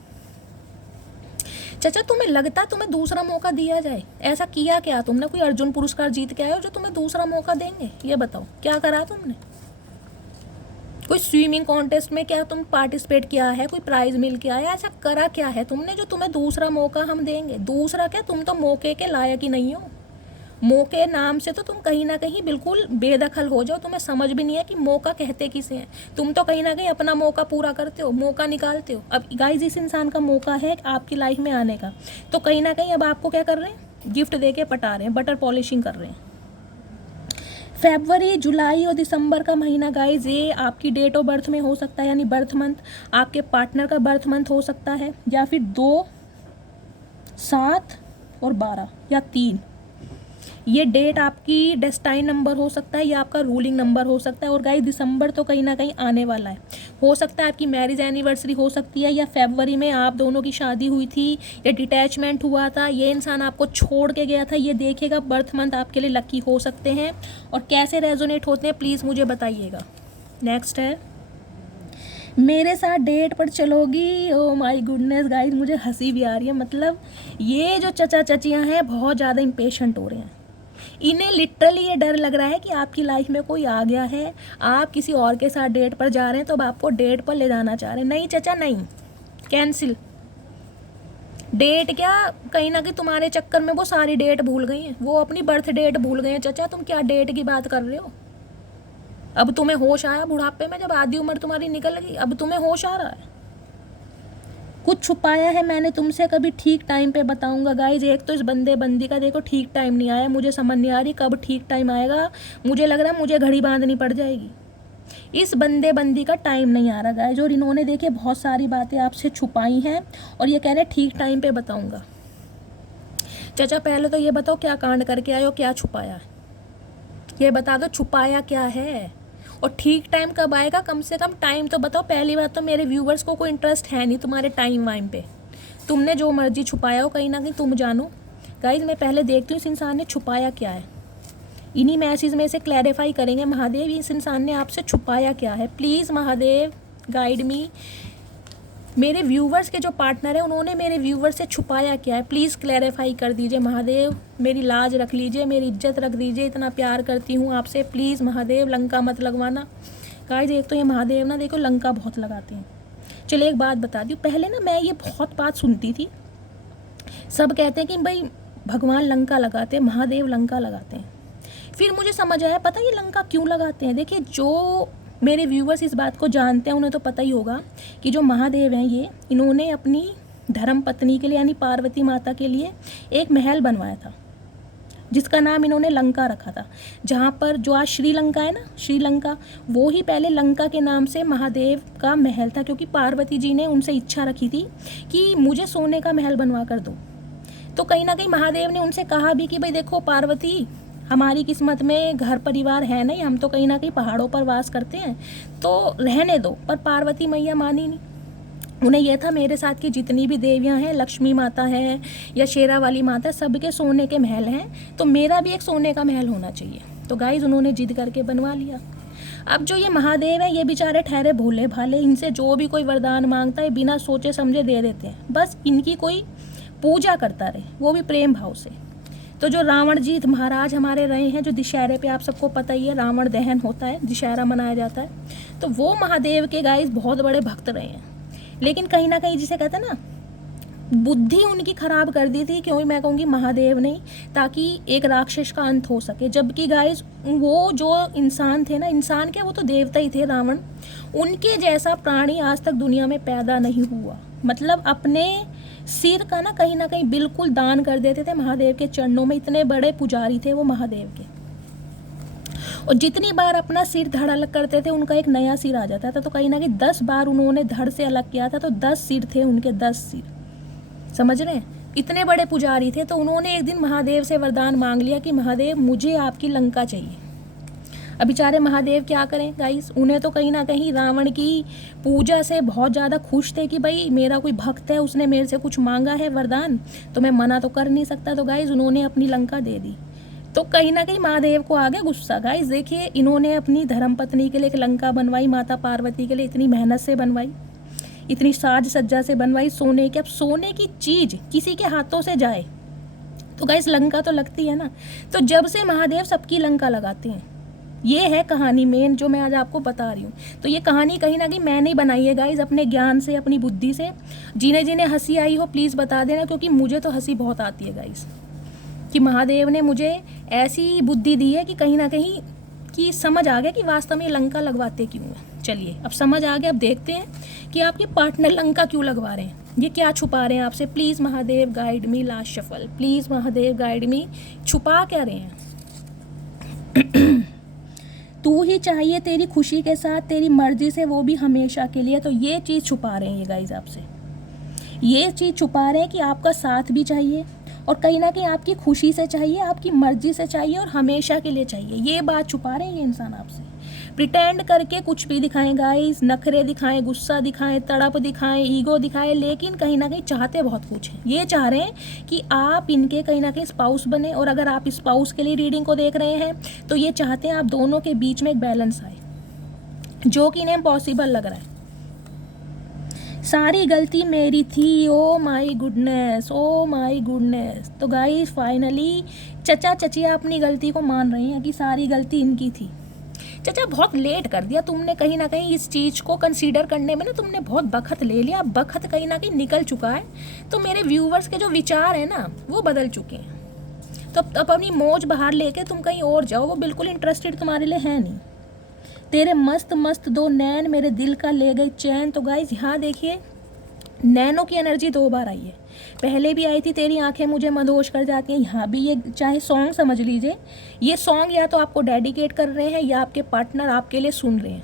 चाचा तुम्हें लगता तुम्हें दूसरा मौका दिया जाए? ऐसा किया क्या तुमने? कोई अर्जुन पुरस्कार जीत के आए हो जो तुम्हें दूसरा मौका देंगे? ये बताओ क्या करा तुमने? कोई स्विमिंग कॉन्टेस्ट में क्या तुम पार्टिसिपेट किया है? कोई प्राइज मिल के आया? ऐसा करा क्या है तुमने जो तुम्हें दूसरा मौका हम देंगे? दूसरा क्या, तुम तो मौके के लायक ही नहीं हो। मौके नाम से तो तुम कहीं ना कहीं बिल्कुल बेदखल हो जाओ। तुम्हें समझ भी नहीं है कि मौका कहते किसे हैं। तुम तो कहीं ना कहीं अपना मौका पूरा करते हो, मौका निकालते हो। अब गाइस इस इंसान का मौका है आपकी लाइफ में आने का, तो कहीं ना कहीं अब आपको क्या कर रहे हैं? गिफ्ट दे के पटा रहे हैं, बटर पॉलिशिंग कर रहे हैं। फरवरी, जुलाई और दिसंबर का महीना गाइज ये आपकी डेट ऑफ बर्थ में हो सकता है, यानी बर्थ मंथ आपके पार्टनर का बर्थ मंथ हो सकता है, या फिर 2, 7 और 12 या 3। ये डेट आपकी डेस्टाइन नंबर हो सकता है या आपका रूलिंग नंबर हो सकता है। और गाइस दिसंबर तो कहीं ना कहीं आने वाला है। हो सकता है आपकी मैरिज एनिवर्सरी हो सकती है, या फरवरी में आप दोनों की शादी हुई थी या डिटैचमेंट हुआ था, ये इंसान आपको छोड़ के गया था। ये देखेगा बर्थ मंथ आपके लिए लकी हो सकते हैं और कैसे रेजोनेट होते हैं प्लीज़ मुझे बताइएगा। नेक्स्ट है, मेरे साथ डेट पर चलोगी। ओ माय गुडनेस गाइस, मुझे हंसी भी आ रही है। मतलब ये जो चचा चचियाँ हैं बहुत ज़्यादा इम्पेशेंट हो रहे हैं। इन्हें लिटरली ये डर लग रहा है कि आपकी लाइफ में कोई आ गया है, आप किसी और के साथ डेट पर जा रहे हैं, तो अब आपको डेट पर ले जाना चाह रहे हैं। नहीं चचा नहीं, कैंसिल। डेट क्या, कहीं ना कहीं तुम्हारे चक्कर में वो सारी डेट भूल गई हैं, वो अपनी बर्थ डेट भूल गए हैं। चचा तुम क्या डेट की बात कर रहे हो? अब तुम्हें होश आया बुढ़ापे में, जब आधी उम्र तुम्हारी निकल गई, अब तुम्हें होश आ रहा है। कुछ छुपाया है मैंने तुमसे, कभी ठीक टाइम पे बताऊंगा। गाइज एक तो इस बंदे बंदी का देखो ठीक टाइम नहीं आया, मुझे समझ नहीं आ रही कब ठीक टाइम आएगा। मुझे लग रहा है मुझे घड़ी बांधनी पड़ जाएगी। इस बंदे बंदी का टाइम नहीं आ रहा गाइज, और इन्होंने देखे बहुत सारी बातें आपसे छुपाई हैं और ये कह रहे ठीक टाइम पे बताऊंगा। चाचा पहले तो ये बताओ क्या कांड करके आए हो, क्या छुपाया है? ये बता दो छुपाया क्या है और ठीक टाइम कब आएगा? कम से कम टाइम तो बताओ। पहली बात तो मेरे व्यूवर्स को कोई इंटरेस्ट है नहीं तुम्हारे टाइम वाइम पे। तुमने जो मर्जी छुपाया हो कहीं ना कहीं तुम जानो। गाइज मैं पहले देखती हूँ इस इंसान ने छुपाया क्या है। इन्हीं मैसेज में से क्लैरिफाई करेंगे महादेव इस इंसान ने आपसे छुपाया क्या है। प्लीज़ महादेव गाइड मी। मेरे व्यूवर्स के जो पार्टनर हैं उन्होंने मेरे व्यूवर्स से छुपाया क्या है, प्लीज़ क्लैरिफाई कर दीजिए महादेव। मेरी लाज रख लीजिए, मेरी इज्जत रख दीजिए, इतना प्यार करती हूँ आपसे, प्लीज़ महादेव लंका मत लगवाना। गाइस एक तो ये महादेव ना देखो लंका बहुत लगाते हैं। चलिए एक बात बता दूँ, पहले ना मैं ये बहुत बात सुनती थी, सब कहते हैं कि भाई भगवान लंका लगाते हैं, महादेव लंका लगाते हैं। फिर मुझे समझ आया पता ये लंका क्यों लगाते हैं। देखिए जो मेरे व्यूवर्स इस बात को जानते हैं उन्हें तो पता ही होगा कि जो महादेव हैं ये इन्होंने अपनी धर्म पत्नी के लिए यानी पार्वती माता के लिए एक महल बनवाया था जिसका नाम इन्होंने लंका रखा था। जहाँ पर जो आज श्रीलंका है ना, श्रीलंका, वो ही पहले लंका के नाम से महादेव का महल था, क्योंकि पार्वती जी ने उनसे इच्छा रखी थी कि मुझे सोने का महल बनवा कर दो। तो कहीं ना कहीं महादेव ने उनसे कहा भी कि भाई देखो पार्वती, हमारी किस्मत में घर परिवार है नहीं, हम तो कहीं ना कहीं पहाड़ों पर वास करते हैं, तो रहने दो। पर पार्वती मैया मानी नहीं। उन्हें यह था मेरे साथ की जितनी भी देवियां हैं, लक्ष्मी माता है या शेरा वाली माता, सबके सोने के महल हैं, तो मेरा भी एक सोने का महल होना चाहिए। तो गाइज उन्होंने जिद करके बनवा लिया। अब जो ये महादेव है ये बेचारे ठहरे भोले भाले, इनसे जो भी कोई वरदान मांगता है बिना सोचे समझे दे देते हैं, बस इनकी कोई पूजा करता रहे, वो भी प्रेम भाव से। तो जो रावण जीत महाराज हमारे रहे हैं, जो दशहरे पे आप सबको पता ही है रावण दहन होता है, दशहरा मनाया जाता है, तो वो महादेव के गाइस बहुत बड़े भक्त रहे हैं। लेकिन कहीं ना कहीं जिसे कहते हैं ना, बुद्धि उनकी खराब कर दी थी, क्यों मैं कहूँगी महादेव नहीं, ताकि एक राक्षस का अंत हो सके। जबकि गाइस वो जो इंसान थे ना, इंसान क्या वो तो देवता ही थे रावण, उनके जैसा प्राणी आज तक दुनिया में पैदा नहीं हुआ। मतलब अपने सिर का ना कहीं बिल्कुल दान कर देते थे महादेव के चरणों में, इतने बड़े पुजारी थे वो महादेव के। और जितनी बार अपना सिर धड़ अलग करते थे उनका एक नया सिर आ जाता था। तो कहीं ना कहीं 10 बार उन्होंने धड़ से अलग किया था, तो 10 सिर थे उनके, 10 सिर, समझ रहे हैं, इतने बड़े पुजारी थे। तो उन्होंने एक दिन महादेव से वरदान मांग लिया कि महादेव मुझे आपकी लंका चाहिए। अब बेचारे महादेव क्या करें गाइस, उन्हें तो कहीं ना कहीं रावण की पूजा से बहुत ज़्यादा खुश थे कि भाई मेरा कोई भक्त है, उसने मेरे से कुछ मांगा है वरदान, तो मैं मना तो कर नहीं सकता। तो गाइस उन्होंने अपनी लंका दे दी। तो कहीं ना कहीं महादेव को आ गया गुस्सा। गाइस देखिए, इन्होंने अपनी धर्मपत्नी के लिए एक लंका बनवाई, माता पार्वती के लिए इतनी मेहनत से बनवाई, इतनी साज सज्जा से बनवाई सोने की। अब सोने की चीज़ किसी के हाथों से जाए तो गाइस लंका तो लगती है ना। तो जब से महादेव सबकी लंका लगाते हैं, ये है कहानी मेन जो मैं आज आपको बता रही हूँ। तो ये कहानी कहीं ना कहीं मैंने ही बनाई है गाइस, अपने ज्ञान से, अपनी बुद्धि से। जिन्हें जिन्हें हंसी आई हो प्लीज़ बता देना, क्योंकि मुझे तो हंसी बहुत आती है गाइस, कि महादेव ने मुझे ऐसी बुद्धि दी है कि कहीं ना कहीं कि समझ आ गया कि वास्तव में लंका लगवाते क्यों हैं। चलिए अब समझ आ गया, अब देखते हैं कि आपके पार्टनर लंका क्यों लगवा रहे हैं, ये क्या छुपा रहे हैं आपसे। Please Mahadev guide me, last shuffle, please Mahadev guide मी, छुपा क्या रहे हैं। तू ही चाहिए तेरी खुशी के साथ, तेरी मर्जी से, वो भी हमेशा के लिए। तो ये चीज़ छुपा रहे हैं ये गाइज आपसे, ये चीज़ छुपा रहे हैं कि आपका साथ भी चाहिए और कहीं ना कहीं आपकी खुशी से चाहिए, आपकी मर्जी से चाहिए और हमेशा के लिए चाहिए। ये बात छुपा रहे हैं ये इंसान आपसे। प्रिटेंड करके कुछ भी दिखाएं गाइस, नखरे दिखाएं, गुस्सा दिखाएं, तड़प दिखाएं, ईगो दिखाएं, लेकिन कहीं ना कहीं चाहते बहुत कुछ हैं। ये चाह रहे हैं कि आप इनके कहीं ना कहीं स्पाउस बने, और अगर आप स्पाउस के लिए रीडिंग को देख रहे हैं तो ये चाहते हैं आप दोनों के बीच में एक बैलेंस आए, जो कि इन्हें पॉसिबल लग रहा है। सारी गलती मेरी थी, oh my goodness, oh my goodness. तो गाइस फाइनली चचा चचिया अपनी गलती को मान रही हैं कि सारी गलती इनकी थी। चचा बहुत लेट कर दिया तुमने, कहीं ना कहीं इस चीज़ को कंसीडर करने में ना तुमने बहुत वक्त ले लिया, वक्त कहीं ना कहीं निकल चुका है। तो मेरे व्यूवर्स के जो विचार हैं ना वो बदल चुके हैं। तो अब अपनी मौज बाहर लेके तुम कहीं और जाओ, वो बिल्कुल इंटरेस्टेड तुम्हारे लिए है नहीं। तेरे मस्त मस्त दो नैन मेरे दिल का ले गए चैन। तो गाइज यहाँ देखिए, नैनो की एनर्जी 2 बार आई है। पहले भी आई थी तेरी आंखें मुझे मदहोश कर जाती हैं, यहाँ भी ये चाहे सॉन्ग समझ लीजिए, ये सॉन्ग या तो आपको डेडिकेट कर रहे हैं या आपके पार्टनर आपके लिए सुन रहे हैं।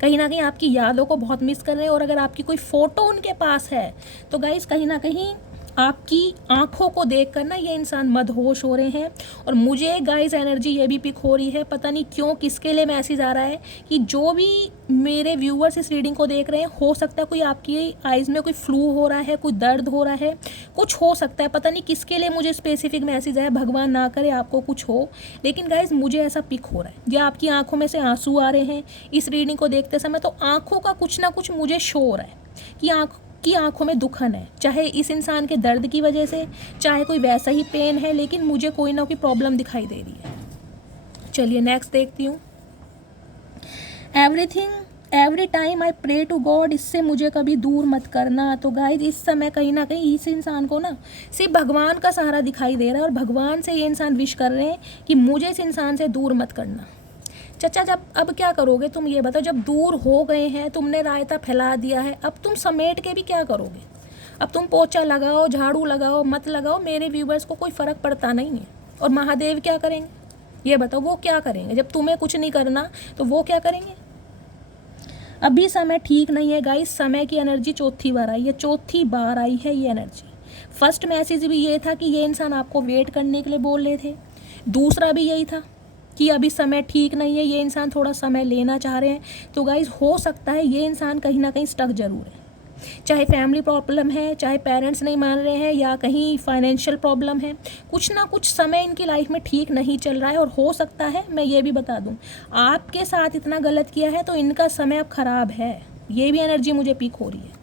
कहीं ना कहीं आपकी यादों को बहुत मिस कर रहे हैं, और अगर आपकी कोई फ़ोटो उनके पास है तो गाइस कहीं ना कहीं आपकी आंखों को देखकर ना ये इंसान मदहोश हो रहे हैं। और मुझे गाइस एनर्जी ये भी पिक हो रही है, पता नहीं क्यों, किसके लिए मैसेज आ रहा है कि जो भी मेरे व्यूअर्स इस रीडिंग को देख रहे हैं, हो सकता है कोई आपकी आइज़ में कोई फ्लू हो रहा है, कोई दर्द हो रहा है, कुछ हो सकता है, पता नहीं किसके लिए मुझे स्पेसिफिक मैसेज आया, भगवान ना करे आपको कुछ हो, लेकिन गाइस मुझे ऐसा पिक हो रहा है। या आपकी आंखों में से आंसू आ रहे हैं इस रीडिंग को देखते समय, तो आंखों का कुछ ना कुछ मुझे शो हो रहा है कि आंखों में दुखन है, चाहे इस इंसान के दर्द की वजह से, चाहे कोई वैसा ही पेन है, लेकिन मुझे कोई ना कोई प्रॉब्लम दिखाई दे रही है। चलिए नेक्स्ट देखती हूँ। Every time I pray to God, इससे मुझे कभी दूर मत करना। तो गाइज इस समय कहीं ना कहीं इस इंसान को ना सिर्फ भगवान का सहारा दिखाई दे रहा है, और भगवान से ये इंसान विश कर रहे हैं कि मुझे इस इंसान से दूर मत करना। चचा जब अब क्या करोगे तुम ये बताओ, जब दूर हो गए हैं, तुमने रायता फैला दिया है, अब तुम समेट के भी क्या करोगे। अब तुम पोछा लगाओ, झाड़ू लगाओ, मत लगाओ, मेरे व्यूवर्स को कोई फ़र्क पड़ता नहीं है। और महादेव क्या करेंगे ये बताओ, वो क्या करेंगे जब तुम्हें कुछ नहीं करना, तो वो क्या करेंगे। अभी समय ठीक नहीं है गाइस, समय की एनर्जी चौथी बार आई है, चौथी बार आई है ये एनर्जी। फर्स्ट मैसेज भी ये था कि ये इंसान आपको वेट करने के लिए बोल रहे थे, दूसरा भी यही था कि अभी समय ठीक नहीं है, ये इंसान थोड़ा समय लेना चाह रहे हैं। तो गाइज हो सकता है ये इंसान कहीं ना कहीं स्टक जरूर है, चाहे फैमिली प्रॉब्लम है, चाहे पेरेंट्स नहीं मान रहे हैं, या कहीं फाइनेंशियल प्रॉब्लम है, कुछ ना कुछ समय इनकी लाइफ में ठीक नहीं चल रहा है। और हो सकता है मैं ये भी बता दूं, आपके साथ इतना गलत किया है तो इनका समय अब ख़राब है, ये भी एनर्जी मुझे पिक हो रही है।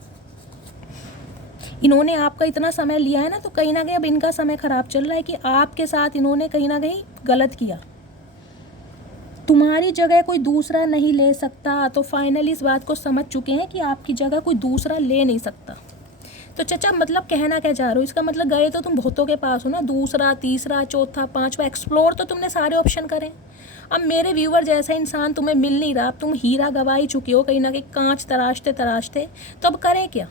इन्होंने आपका इतना समय लिया है ना, तो कहीं ना कहीं अब इनका समय ख़राब चल रहा है कि आपके साथ इन्होंने कहीं ना कहीं गलत किया। तुम्हारी जगह कोई दूसरा नहीं ले सकता। तो फाइनली इस बात को समझ चुके हैं कि आपकी जगह कोई दूसरा ले नहीं सकता। तो चचा मतलब कहना क्या चाह रहे हो, इसका मतलब गए तो तुम बहुतों के पास हो ना, दूसरा, तीसरा, चौथा, पांचवा, एक्सप्लोर तो तुमने सारे ऑप्शन करें। अब मेरे व्यूवर जैसा इंसान तुम्हें मिल नहीं रहा, तुम हीरा गवा ही चुके हो कहीं ना कहीं, कांच तराशते तराशते। तो अब करें क्या,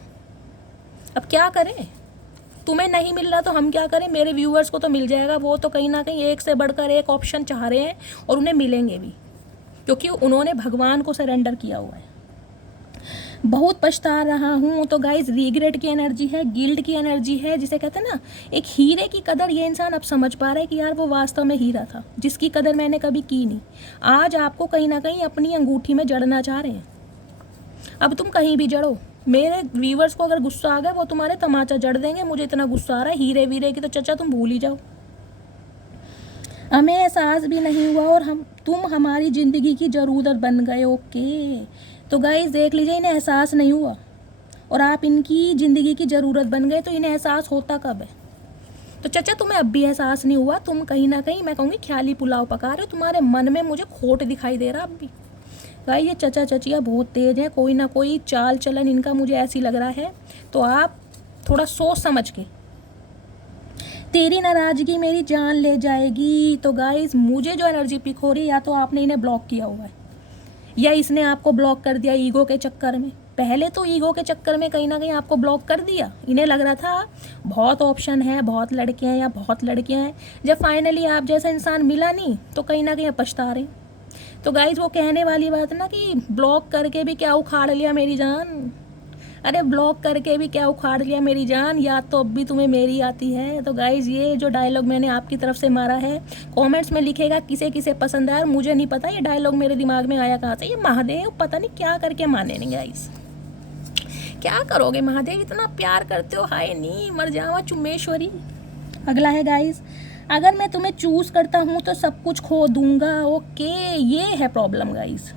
अब क्या करें, तुम्हें नहीं मिल रहा तो हम क्या करें, मेरे व्यूअर्स को तो मिल जाएगा, वो तो कहीं ना कहीं एक से बढ़कर एक ऑप्शन चाह रहे हैं और उन्हें मिलेंगे भी, क्योंकि उन्होंने भगवान को सरेंडर किया हुआ है। बहुत पछता रहा हूँ। तो गाइज रिग्रेट की एनर्जी है, गिल्ट की एनर्जी है, जिसे कहते हैं ना एक हीरे की कदर ये इंसान अब समझ पा रहा है कि यार वो वास्तव में हीरा था जिसकी कदर मैंने कभी की नहीं। आज आपको कहीं ना कहीं अपनी अंगूठी में जड़ना चाह रहे हैं। अब तुम कहीं भी जड़ो, मेरे व्यूवर्स को अगर गुस्सा आ गया वो तुम्हारे तमाचा जड़ देंगे। मुझे इतना गुस्सा आ रहा है हीरे वीरे की तो चचा तुम भूल ही जाओ। हमें एहसास भी नहीं हुआ और तुम हमारी ज़िंदगी की ज़रूरत बन गए। ओके, तो गाइस देख लीजिए, इन्हें एहसास नहीं हुआ और आप इनकी ज़िंदगी की ज़रूरत बन गए, तो इन्हें एहसास होता कब है? तो चचा तुम्हें अब भी एहसास नहीं हुआ। तुम कहीं ना कहीं मैं कहूँगी ख्याली पुलाव पका रहे हो। तुम्हारे मन में मुझे खोट दिखाई दे रहा अब भी। भाई ये चचा चचिया बहुत तेज़ हैं, कोई ना कोई चाल चलन इनका मुझे ऐसी लग रहा है। तो आप थोड़ा सोच समझ के, तेरी नाराज़गी मेरी जान ले जाएगी। तो गाइस मुझे जो एनर्जी पिक हो रही है, या तो आपने इन्हें ब्लॉक किया हुआ है या इसने आपको ब्लॉक कर दिया ईगो के चक्कर में। पहले तो ईगो के चक्कर में कहीं ना कहीं आपको ब्लॉक कर दिया। इन्हें लग रहा था बहुत ऑप्शन है, बहुत लड़के हैं या बहुत लड़कियां हैं। जब फाइनली आप जैसा इंसान मिला नहीं तो कहीं ना कहीं पछता रहे। तो गाइज वो कहने वाली बात ना कि ब्लॉक करके भी क्या उखाड़ लिया मेरी जान। अरे ब्लॉक करके भी क्या उखाड़ लिया मेरी जान, याद तो अब भी तुम्हें मेरी आती है। तो गाइज ये जो डायलॉग मैंने आपकी तरफ से मारा है, कमेंट्स में लिखेगा किसे किसे पसंद आया। और मुझे नहीं पता ये डायलॉग मेरे दिमाग में आया कहाँ से। ये महादेव पता नहीं क्या करके माने नहीं। गाइज क्या करोगे महादेव, इतना प्यार करते हो, हाय नी मर जावा चुम्मेश्वरी। अगला है गाइज, अगर मैं तुम्हें चूज करता हूँ तो सब कुछ खो दूंगा। ओके, ये है प्रॉब्लम गाइज।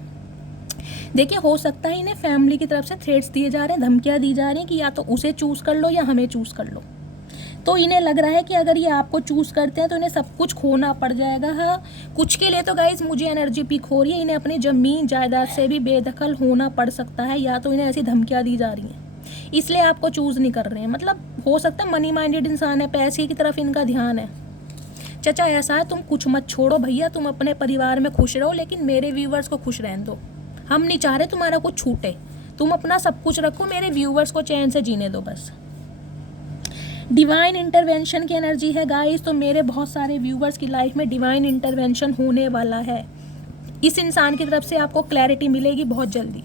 देखिए हो सकता है इन्हें फैमिली की तरफ से थ्रेट्स दिए जा रहे हैं, धमकियाँ दी जा रही हैं कि या तो उसे चूज़ कर लो या हमें चूज़ कर लो। तो इन्हें लग रहा है कि अगर ये आपको चूज़ करते हैं तो इन्हें सब कुछ खोना पड़ जाएगा। हाँ, कुछ के लिए तो गाइज मुझे एनर्जी पिक हो रही है, इन्हें अपनी ज़मीन जायदाद से भी बेदखल होना पड़ सकता है, या तो इन्हें ऐसी धमकियाँ दी जा रही हैं इसलिए आपको चूज़ नहीं कर रहे हैं। मतलब हो सकता है मनी माइंडेड इंसान है, पैसे की तरफ इनका ध्यान है। चचा ऐसा है, तुम कुछ मत छोड़ो भैया, तुम अपने परिवार में खुश रहो, लेकिन मेरे व्यूवर्स को खुश रहने दो। हम नहीं चाह रहे तुम्हारा कुछ छूटे, तुम अपना सब कुछ रखो, मेरे व्यूवर्स को चैन से जीने दो बस। डिवाइन इंटरवेंशन की एनर्जी है गाइस। तो मेरे बहुत सारे व्यूवर्स की लाइफ में डिवाइन इंटरवेंशन होने वाला है। इस इंसान की तरफ से आपको क्लैरिटी मिलेगी बहुत जल्दी।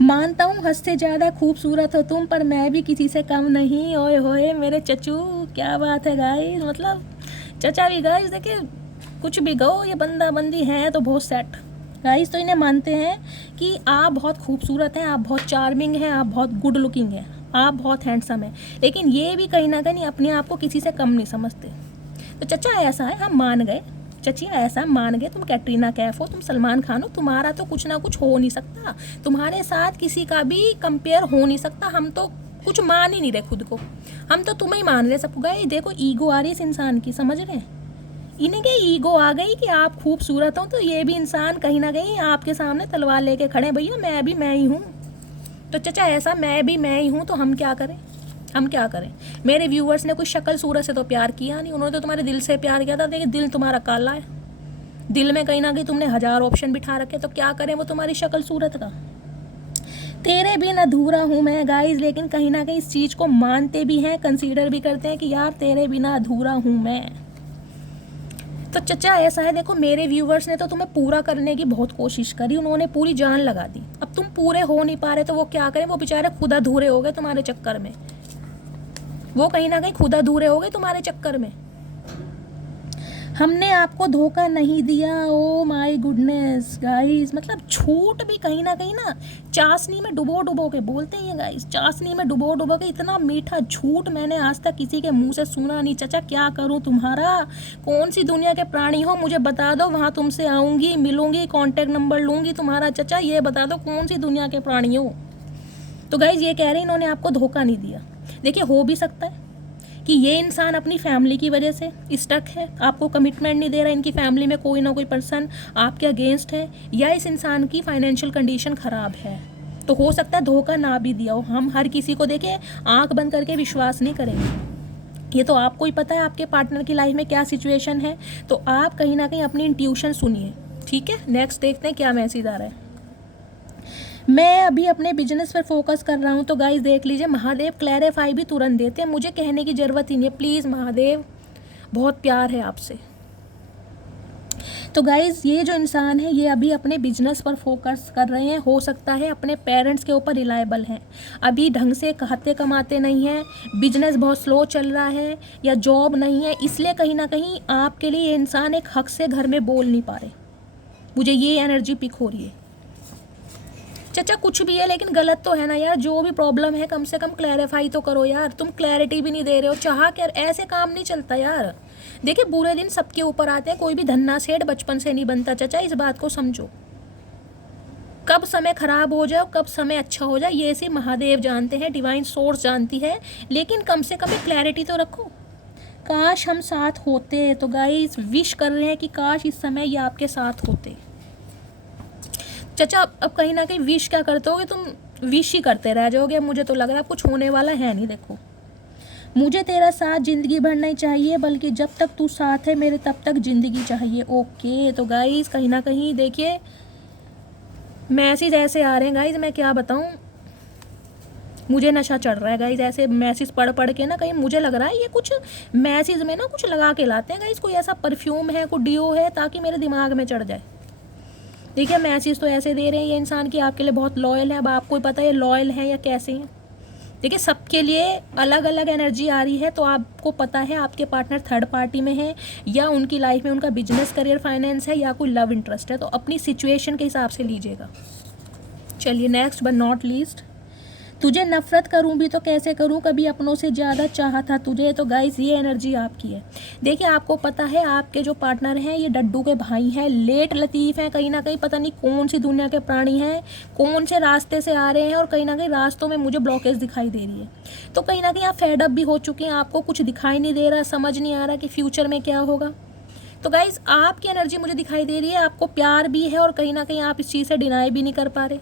मानता हूँ हद से ज़्यादा खूबसूरत हो तुम, पर मैं भी किसी से कम नहीं। ओए होए मेरे चचू, क्या बात है गाइस। मतलब चचा भी गाइस देखिए कुछ भी कहो, ये बंदा बंदी है तो बहुत सेट गाइस। तो इन्हें मानते हैं कि आप बहुत खूबसूरत हैं, आप बहुत चार्मिंग हैं, आप बहुत गुड लुकिंग हैं, आप बहुत हैंडसम हैं, लेकिन ये भी कहीं ना कहीं अपने आप को किसी से कम नहीं समझते। तो चचा ऐसा है, हम मान गए, चचिया ऐसा मान गए, तुम कैटरीना कैफ हो, तुम सलमान खान हो, तुम्हारा तो कुछ ना कुछ हो नहीं सकता, तुम्हारे साथ किसी का भी कंपेयर हो नहीं सकता। हम तो कुछ मान ही नहीं रहे खुद को, हम तो तुम्हें ही मान रहे सब। गए देखो ईगो आ रही इस इंसान की, समझ रहे हैं? इन्हें क्या ईगो आ गई कि आप खूबसूरत हो, तो ये भी इंसान कहीं ना कहीं आपके सामने तलवार लेके खड़े, भैया मैं भी मैं ही हूँ। तो चचा ऐसा मैं भी मैं ही हूँ, तो हम क्या करें, हम क्या करें? मेरे व्यूवर्स ने कोई शक्ल सूरत से तो प्यार किया नहीं, उन्होंने तो तुम्हारे दिल से प्यार किया था। देखिए दिल तुम्हारा काला है, दिल में कहीं ना कहीं तुमने 1000 ऑप्शन बिठा रखे, तो क्या करें वो तुम्हारी शक्ल सूरत का। तेरे बिन अधूरा हूँ मैं गाइज, लेकिन कहीं ना कहीं इस चीज़ को मानते भी हैं, कंसीडर भी करते हैं कि यार तेरे बिना अधूरा हूँ मैं। तो चचा ऐसा है, देखो मेरे व्यूवर्स ने तो तुम्हें पूरा करने की बहुत कोशिश करी, उन्होंने पूरी जान लगा दी। अब तुम पूरे हो नहीं पा रहे तो वो क्या करें, वो बेचारे खुद अधूरे हो गए तुम्हारे चक्कर में, वो कहीं ना कहीं खुद अधूरे हो गए तुम्हारे चक्कर में। हमने आपको धोखा नहीं दिया। ओ माय गुडनेस गाइस, मतलब झूठ भी कहीं ना चाशनी में डुबो डुबो के बोलते हैं गाइस, चाशनी में डुबो डुबो के। इतना मीठा झूठ मैंने आज तक किसी के मुंह से सुना नहीं। चचा क्या करूं तुम्हारा, कौन सी दुनिया के प्राणी हो मुझे बता दो, वहाँ तुमसे आऊँगी, मिलूंगी, कॉन्टैक्ट नंबर लूँगी तुम्हारा। चचा ये बता दो कौन सी दुनिया के प्राणी हो। तो गाइस ये कह रहे हैं इन्होंने आपको धोखा नहीं दिया। देखिए हो भी सकता है कि ये इंसान अपनी फैमिली की वजह से स्टक है, आपको कमिटमेंट नहीं दे रहा, इनकी फैमिली में कोई ना कोई पर्सन आपके अगेंस्ट है, या इस इंसान की फाइनेंशियल कंडीशन ख़राब है। तो हो सकता है धोखा ना भी दिया हो। हम हर किसी को देखे आंख बंद करके विश्वास नहीं करेंगे, ये तो आपको ही पता है आपके पार्टनर की लाइफ में क्या सिचुएशन है। तो आप कहीं ना कहीं अपनी इंट्यूशन सुनिए, ठीक है। नेक्स्ट देखते हैं क्या मैसेज आ रहा है। मैं अभी अपने बिजनेस पर फोकस कर रहा हूँ। तो गाइस देख लीजिए, महादेव क्लैरिफाई भी तुरंत देते हैं, मुझे कहने की ज़रूरत ही नहीं है। प्लीज़ महादेव, बहुत प्यार है आपसे। तो गाइज़ ये जो इंसान है ये अभी अपने बिजनेस पर फोकस कर रहे हैं, हो सकता है अपने पेरेंट्स के ऊपर रिलायबल हैं, अभी ढंग से खाते कमाते नहीं हैं, बिजनेस बहुत स्लो चल रहा है या जॉब नहीं है, इसलिए कहीं ना कहीं आपके लिए ये इंसान एक हक से घर में बोल नहीं पा रहे। मुझे ये एनर्जी पिक हो रही है। चाचा कुछ भी है लेकिन गलत तो है ना यार, जो भी प्रॉब्लम है कम से कम क्लैरिफाई तो करो यार, तुम क्लैरिटी भी नहीं दे रहे हो, चाह क्या, ऐसे काम नहीं चलता यार। देखिए बुरे दिन सबके ऊपर आते हैं, कोई भी धन्ना सेठ बचपन से नहीं बनता चाचा, इस बात को समझो। कब समय खराब हो जाए कब समय अच्छा हो जाए ये सिर्फ महादेव जानते हैं, डिवाइन सोर्स जानती है, लेकिन कम से कम क्लैरिटी तो रखो। काश हम साथ होते, तो गाइस विश कर रहे हैं कि काश इस समय ये आपके साथ होते। चाचा अब कहीं ना कहीं विश क्या करते होगे, तुम विश ही करते रह जाओगे, मुझे तो लग रहा है कुछ होने वाला है नहीं। देखो मुझे तेरा साथ ज़िंदगी भर नहीं चाहिए, बल्कि जब तक तू साथ है मेरे तब तक ज़िंदगी चाहिए। ओके तो गाइस कहीं ना कहीं देखिए मैसेज ऐसे आ रहे हैं गाइस, मैं क्या बताऊं, मुझे नशा चढ़ रहा है गाइस, ऐसे मैसेज पढ़ पढ़ के ना कहीं मुझे लग रहा है ये कुछ मैसेज में ना कुछ लगा के लाते हैं गाइस, कोई ऐसा परफ्यूम है कोई डिओ है ताकि मेरे दिमाग में चढ़ जाए। देखिए मैसेज तो ऐसे दे रहे हैं ये इंसान की आपके लिए बहुत लॉयल है, अब आपको पता है लॉयल है या कैसे हैं। देखिए सबके लिए अलग अलग एनर्जी आ रही है, तो आपको पता है आपके पार्टनर थर्ड पार्टी में है या उनकी लाइफ में उनका बिजनेस करियर फाइनेंस है या कोई लव इंटरेस्ट है, तो अपनी सिचुएशन के हिसाब से लीजिएगा। चलिए नेक्स्ट बट नॉट लीस्ट, तुझे नफरत करूं भी तो कैसे करूं, कभी अपनों से ज़्यादा चाहा था तुझे। तो गाइस ये एनर्जी आपकी है। देखिए आपको पता है आपके जो पार्टनर हैं ये डड्डू के भाई हैं, लेट लतीफ़ हैं, कहीं ना कहीं पता नहीं कौन सी दुनिया के प्राणी हैं, कौन से रास्ते से आ रहे हैं, और कहीं ना कहीं रास्तों में मुझे ब्लॉकेज दिखाई दे रही है। तो कहीं ना कहीं आप फेडअप भी हो चुके हैं, आपको कुछ दिखाई नहीं दे रहा, समझ नहीं आ रहा कि फ्यूचर में क्या होगा। तो गाइस आपकी एनर्जी मुझे दिखाई दे रही है, आपको प्यार भी है और कहीं ना कहीं आप इस चीज़ से डिनाई भी नहीं कर पा रहे।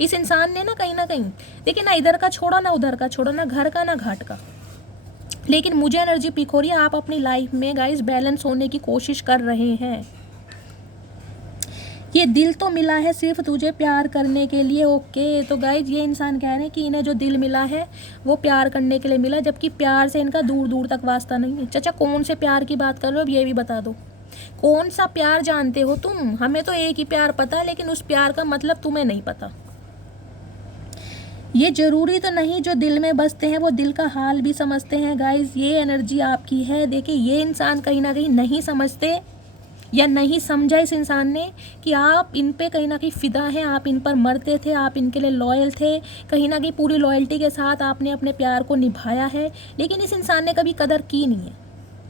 इस इंसान ने ना कहीं देखिए ना इधर का छोड़ा ना उधर का छोड़ा, ना घर का ना घाट का, लेकिन मुझे एनर्जी पिक हो रही है आप अपनी लाइफ में गाइस बैलेंस होने की कोशिश कर रहे हैं। ये दिल तो मिला है सिर्फ तुझे प्यार करने के लिए। ओके तो गाइस ये इंसान कह रहे हैं कि इन्हें जो दिल मिला है वो प्यार करने के लिए मिला, जबकि प्यार से इनका दूर दूर तक वास्ता नहीं है। चाचा कौन से प्यार की बात कर रहे हो अब ये भी बता दो, कौन सा प्यार जानते हो तुम? हमें तो एक ही प्यार पता है, लेकिन उस प्यार का मतलब तुम्हें नहीं पता। ये ज़रूरी तो नहीं जो दिल में बसते हैं वो दिल का हाल भी समझते हैं। गाइस ये एनर्जी आपकी है। देखिए ये इंसान कहीं ना कहीं नहीं समझते या नहीं समझा इस इंसान ने कि आप इन पे कहीं ना कहीं फ़िदा हैं, आप इन पर मरते थे, आप इनके लिए लॉयल थे, कहीं ना कहीं पूरी लॉयल्टी के साथ आपने अपने प्यार को निभाया है, लेकिन इस इंसान ने कभी कदर की नहीं है।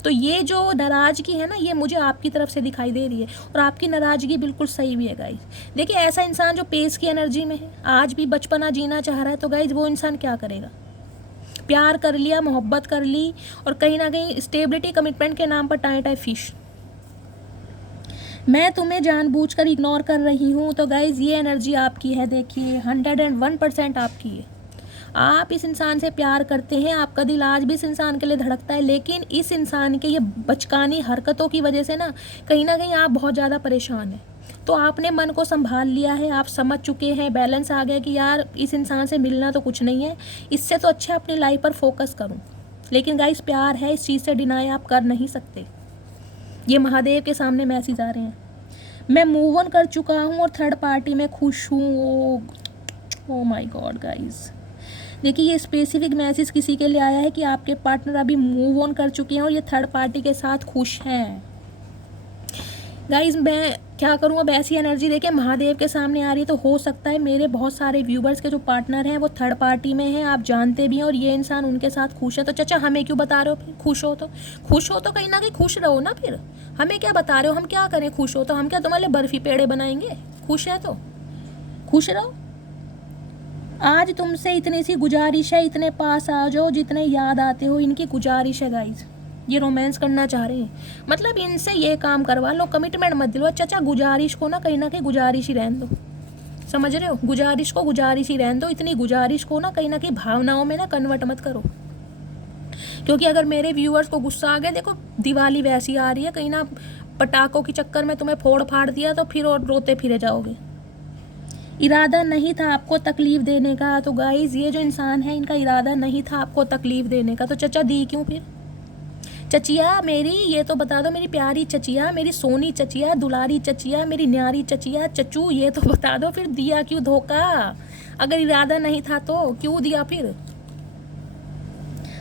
तो ये जो नाराज़गी है ना ये मुझे आपकी तरफ से दिखाई दे रही है, और आपकी नाराज़गी बिल्कुल सही भी है गाइज। देखिए ऐसा इंसान जो पेस की एनर्जी में है, आज भी बचपना जीना चाह रहा है, तो गाइज वो इंसान क्या करेगा? प्यार कर लिया, मोहब्बत कर ली, और कहीं ना कहीं स्टेबिलिटी कमिटमेंट के नाम पर टाई टाई फिश। मैं तुम्हें जानबूझकर इग्नोर कर रही हूँ। तो गाइज ये एनर्जी आपकी है। देखिए 101% आपकी है। आप इस इंसान से प्यार करते हैं, आपका दिल आज भी इस इंसान के लिए धड़कता है, लेकिन इस इंसान के ये बचकानी हरकतों की वजह से ना कहीं आप बहुत ज़्यादा परेशान हैं। तो आपने मन को संभाल लिया है, आप समझ चुके हैं, बैलेंस आ गया कि यार इस इंसान से मिलना तो कुछ नहीं है, इससे तो अच्छा अपनी लाइफ पर फोकस करूँ। लेकिन गाइस प्यार है, इस चीज़ से डिनाई आप कर नहीं सकते। ये महादेव के सामने मैसेज आ रहे हैं, मैं मूव ऑन कर चुका हूँ और थर्ड पार्टी में खुश हूँ। ओ माय गॉड गाइस, देखिए ये स्पेसिफिक मैसेज किसी के लिए आया है कि आपके पार्टनर अभी मूव ऑन कर चुके हैं और ये थर्ड पार्टी के साथ खुश हैं। गाइज मैं क्या करूँ, अब ऐसी एनर्जी देके महादेव के सामने आ रही है, तो हो सकता है मेरे बहुत सारे व्यूवर्स के जो पार्टनर हैं वो थर्ड पार्टी में हैं, आप जानते भी हैं, और ये इंसान उनके साथ खुश है। तो चाचा हमें क्यों बता रहे हो? फिर खुश हो तो कहीं ना कहीं खुश रहो ना, फिर हमें क्या बता रहे हो? हम क्या करें? खुश हो तो हम क्या तुम्हारे बर्फ़ी पेड़े बनाएंगे? खुश है तो खुश रहो। आज तुमसे इतनी सी गुजारिश है, इतने पास आ जाओ जितने याद आते हो, इनकी गुजारिश है गाइज। ये रोमांस करना चाह रहे हैं, मतलब इनसे ये काम करवा लो, कमिटमेंट मत दिलो। चाचा गुजारिश को ना कहीं गुजारिश ही रहने दो, समझ रहे हो? गुजारिश को गुजारिश ही रहने दो, इतनी गुजारिश को ना कहीं भावनाओं में ना कन्वर्ट मत करो, क्योंकि अगर मेरे व्यूअर्स को गुस्सा आ गया, देखो दिवाली वैसी आ रही है, कहीं ना पटाखों के चक्कर में तुम्हें फोड़ फाड़ दिया तो फिर और रोते फिरे जाओगे। इरादा नहीं था आपको तकलीफ़ देने का। तो गाइज़ ये जो इंसान है इनका इरादा नहीं था आपको तकलीफ़ देने का, तो चाचा दी क्यों फिर? चचिया मेरी, ये तो बता दो मेरी प्यारी चचिया, मेरी सोनी चचिया, दुलारी चचिया, मेरी न्यारी चचिया, चचू ये तो बता दो फिर दिया क्यों धोखा? अगर इरादा नहीं था तो क्यों दिया फिर?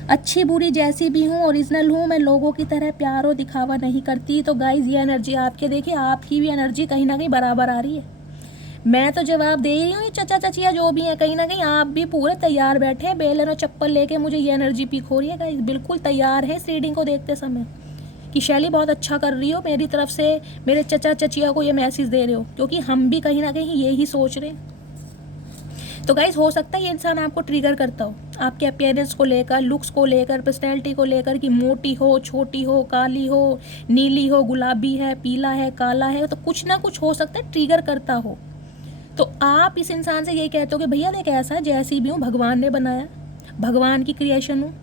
अच्छी बुरी जैसी भी हूँ, ओरिजिनल हूँ मैं, लोगों की तरह प्यार और दिखावा नहीं करती। तो गाइज ये एनर्जी आपके देखिए, आपकी भी एनर्जी कहीं ना कहीं बराबर आ रही है। मैं तो जवाब दे रही हूँ, चचा चचिया जो भी है, कहीं ना कहीं आप भी पूरे तैयार बैठे हैं बेलन और चप्पल लेके। मुझे ये एनर्जी पीक हो रही है गाइज, बिल्कुल तैयार है इस रीडिंग को देखते समय कि शैली बहुत अच्छा कर रही हो, मेरी तरफ से मेरे चचा चचिया को ये मैसेज दे रहे हो, क्योंकि हम भी कहीं ना कहीं यही सोच रहे हैं। तो गाइज हो सकता है ये इंसान आपको ट्रिगर करता हो, आपके अपीयरेंस को लेकर, लुक्स को लेकर, पर्सनैलिटी को लेकर, कि मोटी हो, छोटी हो, काली हो, नीली हो, गुलाबी है, पीला है, काला है, तो कुछ ना कुछ हो सकता है ट्रिगर करता हो। तो आप इस इंसान से यही कहते हो कि भैया देख ऐसा जैसी भी हूँ भगवान ने बनाया, भगवान की क्रिएशन हूँ।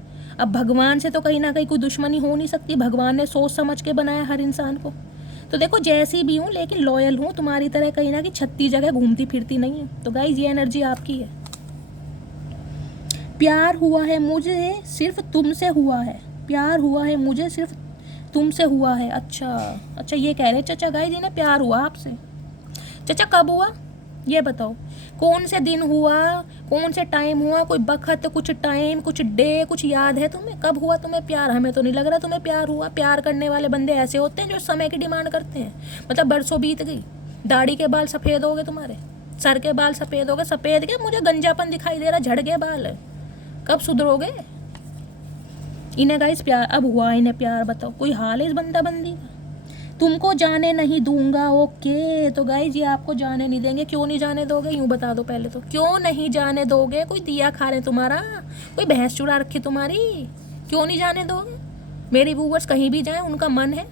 अब भगवान से तो कहीं ना कहीं कोई दुश्मनी हो नहीं सकती, भगवान ने सोच समझ के बनाया हर इंसान को। तो देखो जैसी भी हूँ लेकिन लॉयल हूँ, तुम्हारी तरह कहीं ना कहीं 36 जगह घूमती फिरती नहीं है। तो गाइज ये एनर्जी आपकी है। प्यार हुआ है मुझे सिर्फ तुमसे हुआ है, प्यार हुआ है मुझे सिर्फ तुमसे हुआ है। अच्छा ये कह रहे चचा गाइज इन्हें प्यार हुआ आपसे। चचा कब हुआ ये बताओ, कौन से दिन हुआ, कौन से टाइम हुआ, कोई बखत, कुछ टाइम, कुछ डे, कुछ याद है तुम्हें कब हुआ तुम्हें प्यार? हमें तो नहीं लग रहा तुम्हें प्यार हुआ। प्यार करने वाले बंदे ऐसे होते हैं जो समय की डिमांड करते हैं। मतलब बरसों बीत गई, दाढ़ी के बाल सफ़ेद हो गए, तुम्हारे सर के बाल सफ़ेद हो गए, सफ़ेद के मुझे गंजापन दिखाई दे रहा, झड़ गए बाल, कब सुधरोगे? इन्हें गाइस प्यार अब हुआ, इन्हें प्यार बताओ, कोई हाल है इस बंदा बंदी का? तुमको जाने नहीं दूंगा। ओके तो गाइज ये आपको जाने नहीं देंगे। क्यों नहीं जाने दोगे यूँ बता दो पहले तो, क्यों नहीं जाने दोगे? कोई दिया खा रहे तुम्हारा, कोई भैंस चुरा रखी तुम्हारी, क्यों नहीं जाने दोगे? मेरे व्यूवर्स कहीं भी जाएं उनका मन है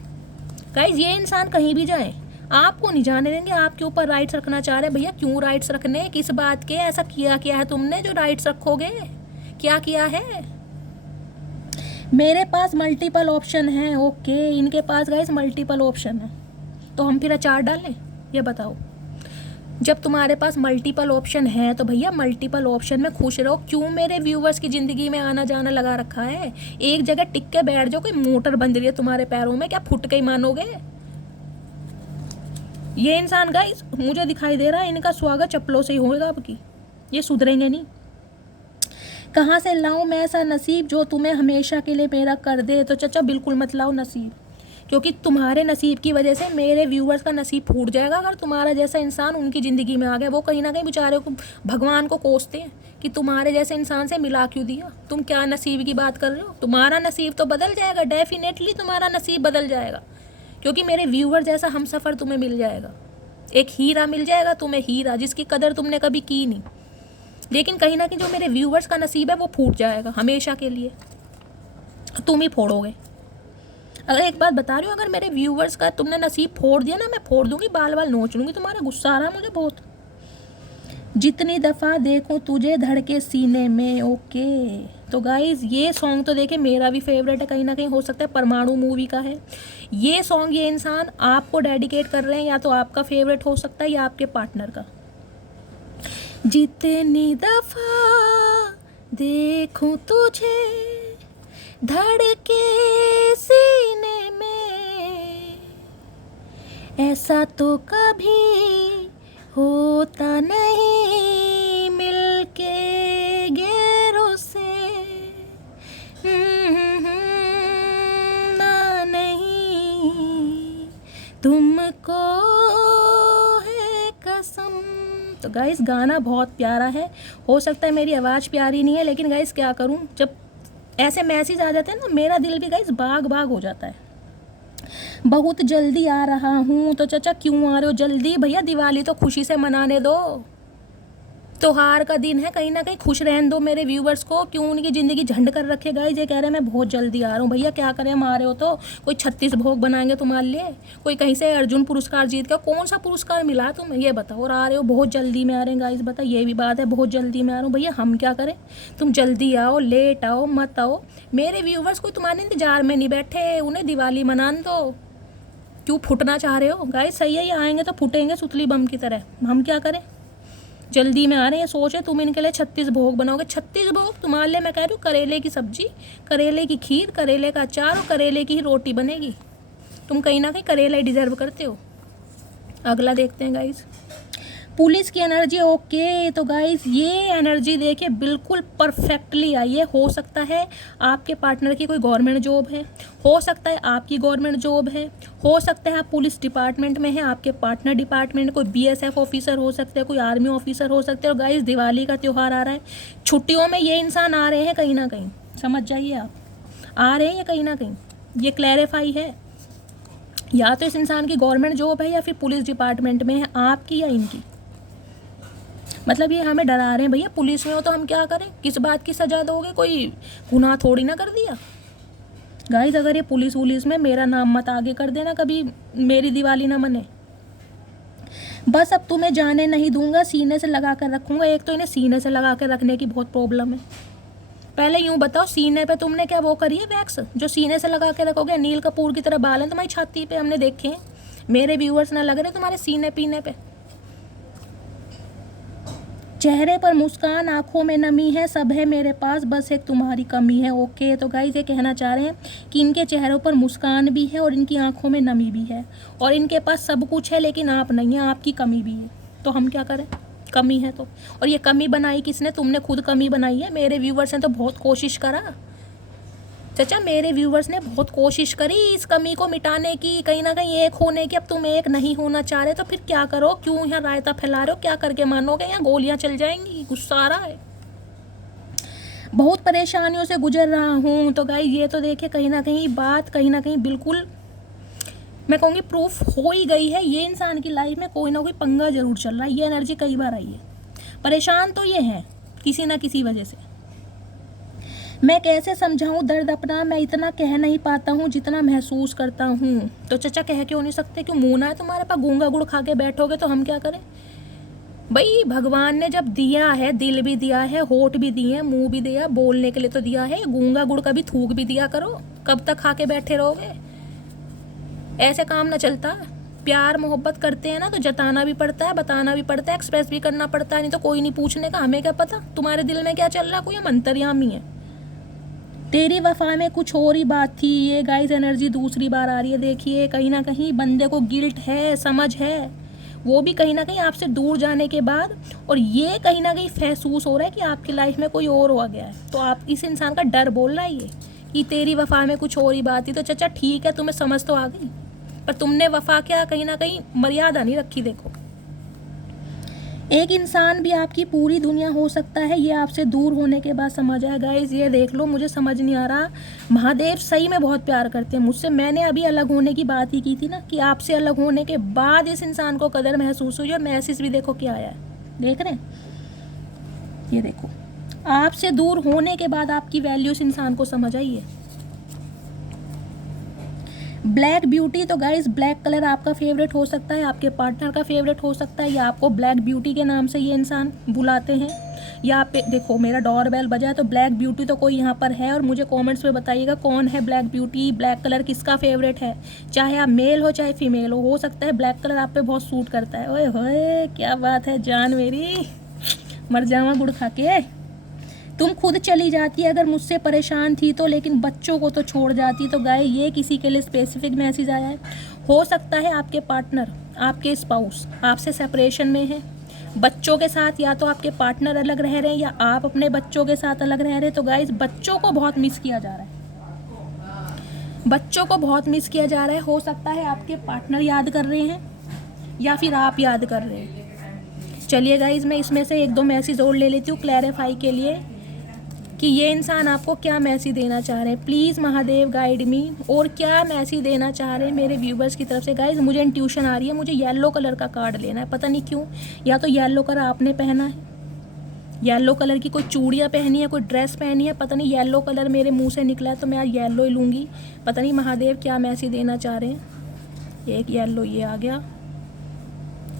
गाइज, ये इंसान कहीं भी जाए आपको नहीं जाने देंगे। आपके ऊपर राइट्स रखना चाह रहे भैया, क्यों राइट्स रखने, किस बात के? ऐसा किया क्या है तुमने जो राइट्स रखोगे? क्या किया है? मेरे पास मल्टीपल ऑप्शन है। ओके इनके पास गाइस मल्टीपल ऑप्शन है, तो हम फिर अचार डालें? ये बताओ, जब तुम्हारे पास मल्टीपल ऑप्शन है तो भैया मल्टीपल ऑप्शन में खुश रहो। क्यों मेरे व्यूवर्स की ज़िंदगी में आना जाना लगा रखा है? एक जगह टिक के बैठ जाओ, कोई मोटर बंध रही है तुम्हारे पैरों में, क्या फुट के ही मानोगे? ये इंसान गाइस मुझे दिखाई दे रहा है इनका स्वागत चप्पलों से ही होगा आपकी, ये सुधरेंगे नहीं। कहाँ से लाऊं मैं ऐसा नसीब जो तुम्हें हमेशा के लिए मेरा कर दे? तो चचा बिल्कुल मत लाओ नसीब, क्योंकि तुम्हारे नसीब की वजह से मेरे व्यूवर्स का नसीब फूट जाएगा। अगर तुम्हारा जैसा इंसान उनकी ज़िंदगी में आ गया, वो कहीं ना कहीं बेचारे को भगवान को कोसते हैं कि तुम्हारे जैसे इंसान से मिला क्यों दिया, तुम क्या नसीब की बात कर रहे हो? तुम्हारा नसीब तो बदल जाएगा, डेफिनेटली तुम्हारा नसीब बदल जाएगा, क्योंकि मेरे व्यूवर जैसा हम सफ़र तुम्हें मिल जाएगा। एक हीरा मिल जाएगा तुम्हें, हीरा जिसकी कदर तुमने कभी की नहीं। लेकिन कहीं ना कहीं जो मेरे व्यूवर्स का नसीब है वो फूट जाएगा हमेशा के लिए, तुम ही फोड़ोगे। अगर एक बात बता रही हूँ, अगर मेरे व्यूवर्स का तुमने नसीब फोड़ दिया ना, मैं फोड़ दूंगी, बाल बाल नोच लूँगी तुम्हारा। गुस्सा आ रहा मुझे बहुत। जितनी दफ़ा देखो तुझे धड़के सीने में। ओके तो गाइज ये सॉन्ग तो देखे मेरा भी फेवरेट है, कहीं ना कहीं हो सकता है परमाणु मूवी का है ये सॉन्ग। ये इंसान आपको डेडिकेट कर रहे हैं, या तो आपका फेवरेट हो सकता है या आपके पार्टनर का। जितनी दफा देखूं तुझे धड़के सीने में, ऐसा तो कभी होता नहीं मिलके गैरों से। ना नहीं तुमको है कसम। तो गाइस गाना बहुत प्यारा है, हो सकता है मेरी आवाज़ प्यारी नहीं है, लेकिन गाइस क्या करूं, जब ऐसे मैसेज आ जाते हैं ना मेरा दिल भी गाइस बाग बाग हो जाता है। बहुत जल्दी आ रहा हूं। तो चाचा क्यों आ रहे हो जल्दी? भैया दिवाली तो खुशी से मनाने दो, त्योहार का दिन है, कहीं ना कहीं खुश रहने दो मेरे व्यूवर्स को। क्यों उनकी ज़िंदगी झंड कर रखे गाइस? ये कह रहे हैं मैं बहुत जल्दी आ रहा हूँ। भैया क्या करें, हम आ रहे हो तो कोई 36 भोग बनाएंगे तुम्हारे लिए, कोई कहीं से अर्जुन पुरस्कार जीत का, कौन सा पुरस्कार मिला तुम्हें ये बताओ, और आ रहे हो बहुत जल्दी में आ रहे हैं गाइस? बता, ये भी बात है बहुत जल्दी में आ रहा हूँ। भैया हम क्या करें, तुम जल्दी आओ, लेट आओ, मत आओ, मेरे व्यूवर्स कोई तुम्हारे इंतजार में नहीं बैठे, उन्हें दिवाली मनाने दो। क्यों फुटना चाह रहे हो गाइस? सही है, ये आएंगे तो फुटेंगे सुतली बम की तरह, हम क्या करें? जल्दी में आ रहे हैं, सोचे तुम इनके लिए 36 भोग बनाओगे। 36 भोग तुम्हारे लिए मैं कह रही हूँ, करेले की सब्जी, करेले की खीर, करेले का अचार और करेले की ही रोटी बनेगी। तुम कहीं ना कहीं करेला ही डिजर्व करते हो। अगला देखते हैं गाइज, पुलिस की एनर्जी। ओके तो गाइज ये एनर्जी देखिए बिल्कुल परफेक्टली आई है। हो सकता है आपके पार्टनर की कोई गवर्नमेंट जॉब है, हो सकता है आपकी गवर्नमेंट जॉब है, हो सकता है आप पुलिस डिपार्टमेंट में हैं, आपके पार्टनर डिपार्टमेंट कोई बीएसएफ ऑफिसर हो सकते हैं, कोई आर्मी ऑफिसर हो सकते हैं। और गाइज दिवाली का त्यौहार आ रहा है, छुट्टियों में ये इंसान आ रहे हैं कहीं ना कहीं, समझ जाइए आप, आ रहे हैं या कहीं ना कहीं, ये क्लैरिफाई है। या तो इस इंसान की गवर्नमेंट जॉब है या फिर पुलिस डिपार्टमेंट में है, आपकी या इनकी। मतलब ये हमें डरा रहे हैं, भैया पुलिस में हो तो हम क्या करें, किस बात की सजा दोगे, कोई गुनाह थोड़ी ना कर दिया। गाइज अगर ये पुलिस वुलिस में, मेरा नाम मत आगे कर देना कभी, मेरी दिवाली ना मने। बस अब तुम्हें जाने नहीं दूंगा, सीने से लगा कर रखूंगा। एक तो इन्हें सीने से लगा कर रखने की बहुत प्रॉब्लम है। पहले यूं बताओ, सीने पे तुमने क्या वो करी है वैक्स, जो सीने से लगा के रखोगे। अनिल कपूर की तरह बाल हैं तुम्हारी छाती पे, हमने देखे हैं। मेरे व्यूअर्स ना लग रहे तुम्हारे सीने पीने पे। चेहरे पर मुस्कान, आंखों में नमी है, सब है मेरे पास, बस एक तुम्हारी कमी है। ओके तो गाइस ये कहना चाह रहे हैं कि इनके चेहरों पर मुस्कान भी है और इनकी आंखों में नमी भी है, और इनके पास सब कुछ है लेकिन आप नहीं है, आपकी कमी भी है। तो हम क्या करें, कमी है तो। और ये कमी बनाई किसने, तुमने खुद कमी बनाई है। मेरे व्यूवर्स ने तो बहुत कोशिश करा चाचा, मेरे व्यूवर्स ने बहुत कोशिश करी इस कमी को मिटाने की, कहीं ना कहीं एक होने की। अब तुम एक नहीं होना चाह रहे तो फिर क्या करो, क्यों यहाँ रायता फैला रहे हो, क्या करके मानोगे, यहाँ गोलियां चल जाएंगी। गुस्सा आ रहा है, बहुत परेशानियों से गुजर रहा हूँ। तो गाइस ये तो देखिए कहीं ना कहीं बात, कहीं ना कहीं बिल्कुल मैं कहूँगी प्रूफ हो ही गई है। ये इंसान की लाइफ में कोई ना कोई पंगा जरूर चल रहा है। ये एनर्जी कई बार आई है। परेशान तो ये है किसी ना किसी वजह से। मैं कैसे समझाऊं दर्द अपना, मैं इतना कह नहीं पाता हूँ जितना महसूस करता हूँ। तो चचा कह क्यों नहीं सकते, क्यों मुँह ना है तुम्हारे पास, गूंगा गुड़ खा के बैठोगे तो हम क्या करें। भाई भगवान ने जब दिया है, दिल भी दिया है, होठ भी दिए हैं, मुंह भी दिया, बोलने के लिए तो दिया है, गूंगा गुड़ का भी थूक भी दिया करो। कब तक खा के बैठे रहोगे, ऐसे काम ना चलता। प्यार मोहब्बत करते हैं ना तो जताना भी पड़ता है, बताना भी पड़ता है, एक्सप्रेस भी करना पड़ता है, नहीं तो कोई नहीं पूछने का। हमें क्या पता तुम्हारे दिल में क्या चल रहा, कोई हम अंतर्यामी है। तेरी वफा में कुछ और ही बात थी। ये गाइस एनर्जी दूसरी बार आ रही है। देखिए कहीं ना कहीं बंदे को गिल्ट है, समझ है, वो भी कहीं ना कहीं आपसे दूर जाने के बाद, और ये कहीं ना कहीं महसूस हो रहा है कि आपकी लाइफ में कोई और हो गया है। तो आप इस इंसान का डर बोल रहा है ये कि तेरी वफा में कुछ और ही बात थी। तो चाचा ठीक है, तुम्हें समझ तो आ गई, पर तुमने वफा क्या कहीं ना कहीं मर्यादा नहीं रखी। देखो एक इंसान भी आपकी पूरी दुनिया हो सकता है, ये आपसे दूर होने के बाद समझ आया। गाइस ये देख लो, मुझे समझ नहीं आ रहा, महादेव सही में बहुत प्यार करते हैं मुझसे। मैंने अभी अलग होने की बात ही की थी ना, कि आपसे अलग होने के बाद इस इंसान को कदर महसूस हुई। और मैसेज भी देखो क्या आया है, देख रहे हैं, ये देखो, आपसे दूर होने के बाद आपकी वैल्यू इस इंसान को समझ आई है। ब्लैक ब्यूटी, तो गाइस ब्लैक कलर आपका फेवरेट हो सकता है, आपके पार्टनर का फेवरेट हो सकता है, या आपको ब्लैक ब्यूटी के नाम से ये इंसान बुलाते हैं। या पे देखो मेरा डोर बेल बजा है, तो ब्लैक ब्यूटी तो कोई यहाँ पर है, और मुझे कमेंट्स में बताइएगा कौन है ब्लैक ब्यूटी। ब्लैक कलर किसका फेवरेट है, चाहे आप मेल हो चाहे फीमेल हो सकता है ब्लैक कलर आप पे बहुत सूट करता है। ओए होए क्या बात है जान मेरी, मर जावा गुड़ खा के। तुम खुद चली जाती अगर मुझसे परेशान थी तो, लेकिन बच्चों को तो छोड़ जाती। तो गाय ये किसी के लिए स्पेसिफिक मैसेज आया है। हो सकता है आपके पार्टनर, आपके स्पाउस आपसे सेपरेशन में है बच्चों के साथ, या तो आपके पार्टनर अलग रह रहे हैं या आप अपने बच्चों के साथ अलग रह रहे हैं। तो गाइस बच्चों को बहुत मिस किया जा रहा है, बच्चों को बहुत मिस किया जा रहा है। हो सकता है आपके पार्टनर याद कर रहे हैं या फिर आप याद कर रहे हैं। चलिए गाइस मैं इसमें से एक दो मैसेज और ले लेती हूँ क्लैरिफाई के लिए कि ये इंसान आपको क्या मैसेज देना चाह रहे हैं। प्लीज़ महादेव गाइड मी, और क्या मैसेज देना चाह रहे हैं मेरे व्यूवर्स की तरफ से। गाइज मुझे इंट्यूशन आ रही है, मुझे येलो कलर का कार्ड लेना है, पता नहीं क्यों। या तो येलो कलर आपने पहना है, येलो कलर की कोई चूड़ियाँ पहनी है, कोई ड्रेस पहनी है, पता नहीं येलो कलर मेरे मुंह से निकला है तो मैं आज येलो ही लूँगी। पता नहीं महादेव क्या मैसेज देना चाह रहे हैं। एक येलो ये आ गया,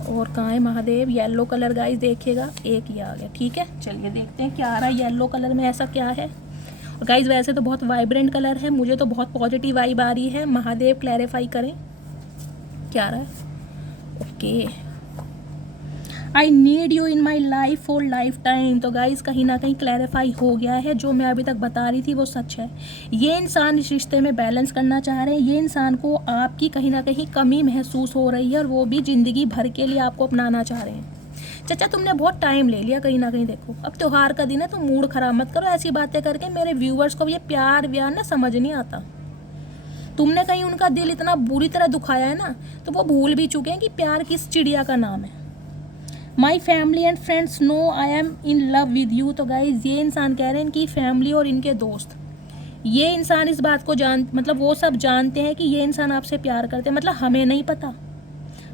और कहाँ है महादेव, येलो कलर गाइस देखिएगा, एक ये आ गया। ठीक है चलिए देखते हैं क्या आ रहा है येलो कलर में, ऐसा क्या है। और गाइस वैसे तो बहुत वाइब्रेंट कलर है, मुझे तो बहुत पॉजिटिव वाइब आ रही है। महादेव क्लैरिफाई करें क्या आ रहा है। Okay I need you in my life for life time. तो गाइज कहीं ना कहीं क्लैरिफाई हो गया है, जो मैं अभी तक बता रही थी वो सच है। ये इंसान इस रिश्ते में बैलेंस करना चाह रहे हैं, ये इंसान को आपकी कहीं ना कहीं कमी महसूस हो रही है और वो भी ज़िंदगी भर के लिए आपको अपनाना चाह रहे हैं। चाचा तुमने बहुत टाइम ले लिया कहीं ना कहीं, देखो अब त्योहार का दिन है तो मूड ख़राब मत करो ऐसी बातें करके। मेरे व्यूवर्स को ये प्यार व्यार ना समझ नहीं आता। तुमने कहीं उनका दिल इतना बुरी तरह दुखाया है ना, तो वो भूल भी चुके हैं कि प्यार किस चिड़िया का नाम है। My family and friends know I am in love with you. तो गाइज ये इंसान कह रहे हैं कि फैमिली और इनके दोस्त, ये इंसान इस बात को मतलब वो सब जानते हैं कि ये इंसान आपसे प्यार करते हैं। मतलब हमें नहीं पता,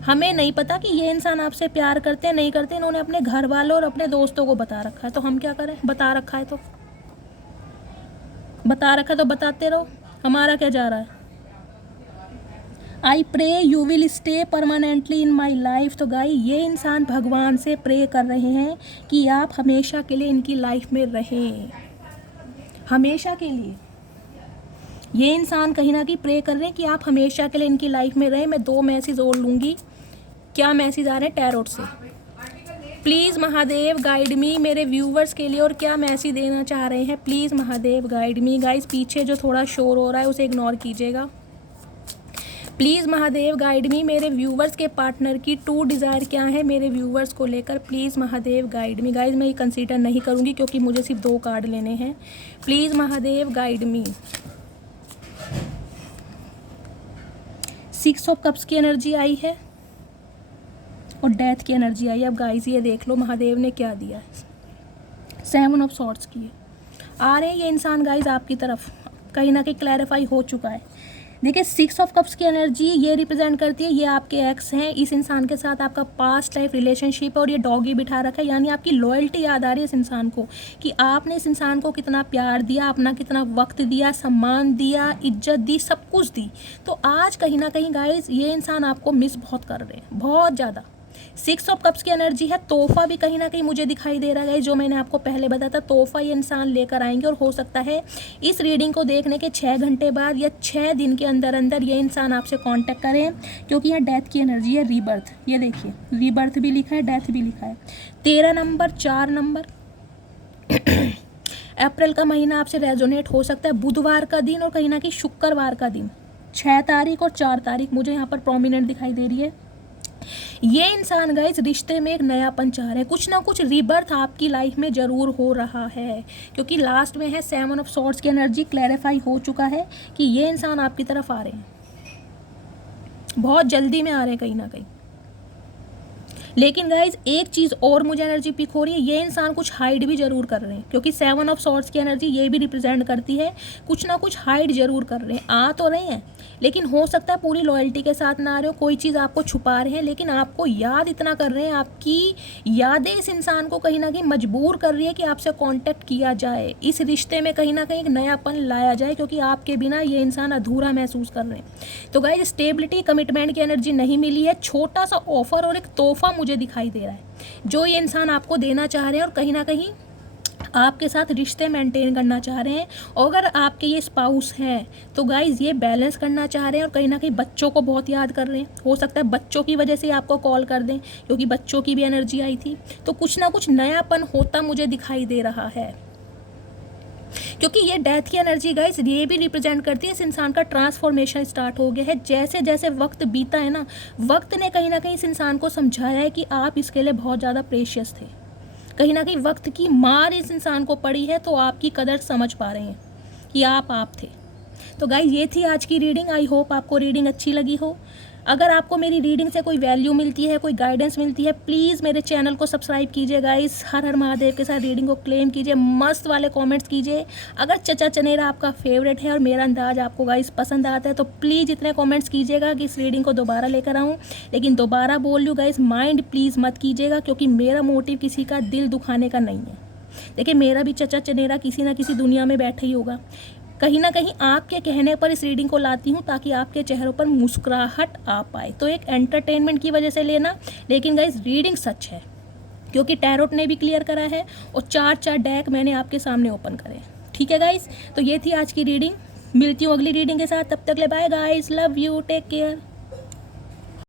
हमें नहीं पता कि ये इंसान आपसे प्यार करते हैं नहीं करते। इन्होंने अपने घर वालों और अपने दोस्तों को बता रखा है, तो हम क्या करें? बता रखा है तो बता रखा है तो बताते रहो, हमारा क्या जा रहा है। I pray you will stay permanently in my life. तो गाई ये इंसान भगवान से प्रे कर रहे हैं कि आप हमेशा के लिए इनकी लाइफ में रहें, हमेशा के लिए। ये इंसान कहीं ना कहीं प्रे कर रहे हैं कि आप हमेशा के लिए इनकी लाइफ में रहें। मैं 2 मैसेज और लूँगी। क्या मैसेज आ रहे हैं टैरोट से? प्लीज़ महादेव गाइड मी, मेरे व्यूवर्स के लिए और क्या मैसेज देना चाह रहे हैं, please Mahadev guide me. Guys पीछे जो थोड़ा शोर हो रहा है उसे इग्नोर कीजिएगा। प्लीज़ महादेव गाइड मी, मेरे व्यूवर्स के पार्टनर की 2 डिज़ायर क्या है मेरे व्यूवर्स को लेकर, please Mahadev guide me. Guys मैं ये कंसीडर नहीं करूँगी क्योंकि मुझे सिर्फ 2 कार्ड लेने हैं। Please Mahadev guide me. 6 of cups की एनर्जी आई है और डेथ की एनर्जी आई है। अब गाइज ये देख लो महादेव ने क्या दिया है। 7 ऑफ सॉर्ड्स की आ रहे हैं ये इंसान गाइज आपकी तरफ, कहीं ना कहीं क्लैरिफाई हो चुका है। देखिए 6 ऑफ कप्स की एनर्जी ये रिप्रेजेंट करती है, ये आपके एक्स हैं, इस इंसान के साथ आपका पास्ट लाइफ रिलेशनशिप है और ये डॉगी बिठा रखा है, यानी आपकी लॉयल्टी याद आ रही है इस इंसान को कि आपने इस इंसान को कितना प्यार दिया, अपना कितना वक्त दिया, सम्मान दिया, इज्जत दी, सब कुछ दी। तो आज कहीं ना कहीं गाइज ये इंसान आपको मिस बहुत कर रहे हैं, बहुत ज़्यादा। 6 ऑफ कप्स की एनर्जी है, तोहफा भी कहीं ना कहीं मुझे दिखाई दे रहा है, जो मैंने आपको पहले बताया था, तोहफा ये इंसान लेकर आएंगे और हो सकता है इस रीडिंग को देखने के 6 घंटे बाद या 6 दिन के अंदर अंदर ये इंसान आपसे कांटेक्ट करें, क्योंकि यहाँ डेथ की एनर्जी है, रीबर्थ। ये देखिए रीबर्थ भी लिखा है, डेथ भी लिखा है। 13 नंबर, 4 नंबर अप्रैल का महीना आपसे रेजोनेट हो सकता है। बुधवार का दिन और कहीं ना कहीं शुक्रवार का दिन, 6 तारीख और 4 तारीख मुझे यहाँ पर प्रोमिनेंट दिखाई दे रही है। ये इंसान गाइस रिश्ते में एक नयापन चाह रहे हैं, कुछ ना कुछ रीबर्थ आपकी लाइफ में ज़रूर हो रहा है, क्योंकि लास्ट में है 7 ऑफ सॉर्ड्स की एनर्जी। क्लैरिफाई हो चुका है कि ये इंसान आपकी तरफ आ रहे हैं, बहुत जल्दी में आ रहे हैं कहीं ना कहीं। लेकिन गाइज एक चीज़ और मुझे एनर्जी पिक हो रही है, ये इंसान कुछ हाइड भी जरूर कर रहे हैं, क्योंकि 7 ऑफ सॉर्ड्स की एनर्जी ये भी रिप्रेजेंट करती है कुछ ना कुछ हाइड जरूर कर रहे हैं। आ तो रहे हैं लेकिन हो सकता है पूरी लॉयल्टी के साथ ना आ रहे हो, कोई चीज़ आपको छुपा रहे हैं, लेकिन आपको याद इतना कर रहे हैं, आपकी यादें इस इंसान को कहीं ना कहीं मजबूर कर रही है कि आपसे कांटेक्ट किया जाए, इस रिश्ते में कहीं ना कहीं एक नयापन लाया जाए, क्योंकि आपके बिना ये इंसान अधूरा महसूस कर रहे हैं। तो गाइज स्टेबिलिटी कमिटमेंट की एनर्जी नहीं मिली है, छोटा सा ऑफर और एक तोहफा मुझे दिखाई दे रहा है जो ये इंसान आपको देना चाह रहे हैं, और कहीं ना कहीं आपके साथ रिश्ते मेंटेन करना चाह रहे हैं। और अगर आपके ये स्पाउस हैं तो गाइज ये बैलेंस करना चाह रहे हैं, और कहीं ना कहीं बच्चों को बहुत याद कर रहे हैं। हो सकता है बच्चों की वजह से आपको कॉल कर दें, क्योंकि बच्चों की भी एनर्जी आई थी। तो कुछ ना कुछ नयापन होता मुझे दिखाई दे रहा है, क्योंकि ये डेथ की एनर्जी गाइस ये भी रिप्रेजेंट करती है इस इंसान का ट्रांसफॉर्मेशन स्टार्ट हो गया है। जैसे जैसे वक्त बीता है ना, वक्त ने कहीं ना कहीं इस इंसान को समझाया है कि आप इसके लिए बहुत ज़्यादा प्रेशियस थे। कहीं ना कहीं वक्त की मार इस इंसान को पड़ी है, तो आपकी कदर समझ पा रहे हैं कि आप थे। तो गाइस ये थी आज की रीडिंग। आई होप आपको रीडिंग अच्छी लगी हो। अगर आपको मेरी रीडिंग से कोई वैल्यू मिलती है, कोई गाइडेंस मिलती है, प्लीज़ मेरे चैनल को सब्सक्राइब कीजिए गाइस। हर हर महादेव के साथ रीडिंग को क्लेम कीजिए, मस्त वाले कमेंट्स कीजिए। अगर चचा चनेरा आपका फेवरेट है और मेरा अंदाज आपको गाइस पसंद आता है, तो प्लीज़ इतने कमेंट्स कीजिएगा कि इस रीडिंग को दोबारा लेकर आऊँ। लेकिन दोबारा बोल लूँ गाइस, माइंड प्लीज़ मत कीजिएगा, क्योंकि मेरा मोटिव किसी का दिल दुखाने का नहीं है। देखिए मेरा भी चचा चनेरा किसी ना किसी दुनिया में बैठा ही होगा। कहीं ना कहीं आपके कहने पर इस रीडिंग को लाती हूँ, ताकि आपके चेहरों पर मुस्कुराहट आ पाए। तो एक एंटरटेनमेंट की वजह से लेना, लेकिन गाइस रीडिंग सच है, क्योंकि टैरोट ने भी क्लियर करा है और 4 डेक मैंने आपके सामने ओपन करे। ठीक है गाइस, तो ये थी आज की रीडिंग। मिलती हूँ अगली रीडिंग के साथ, तब तक ले bye guys, love you, take care.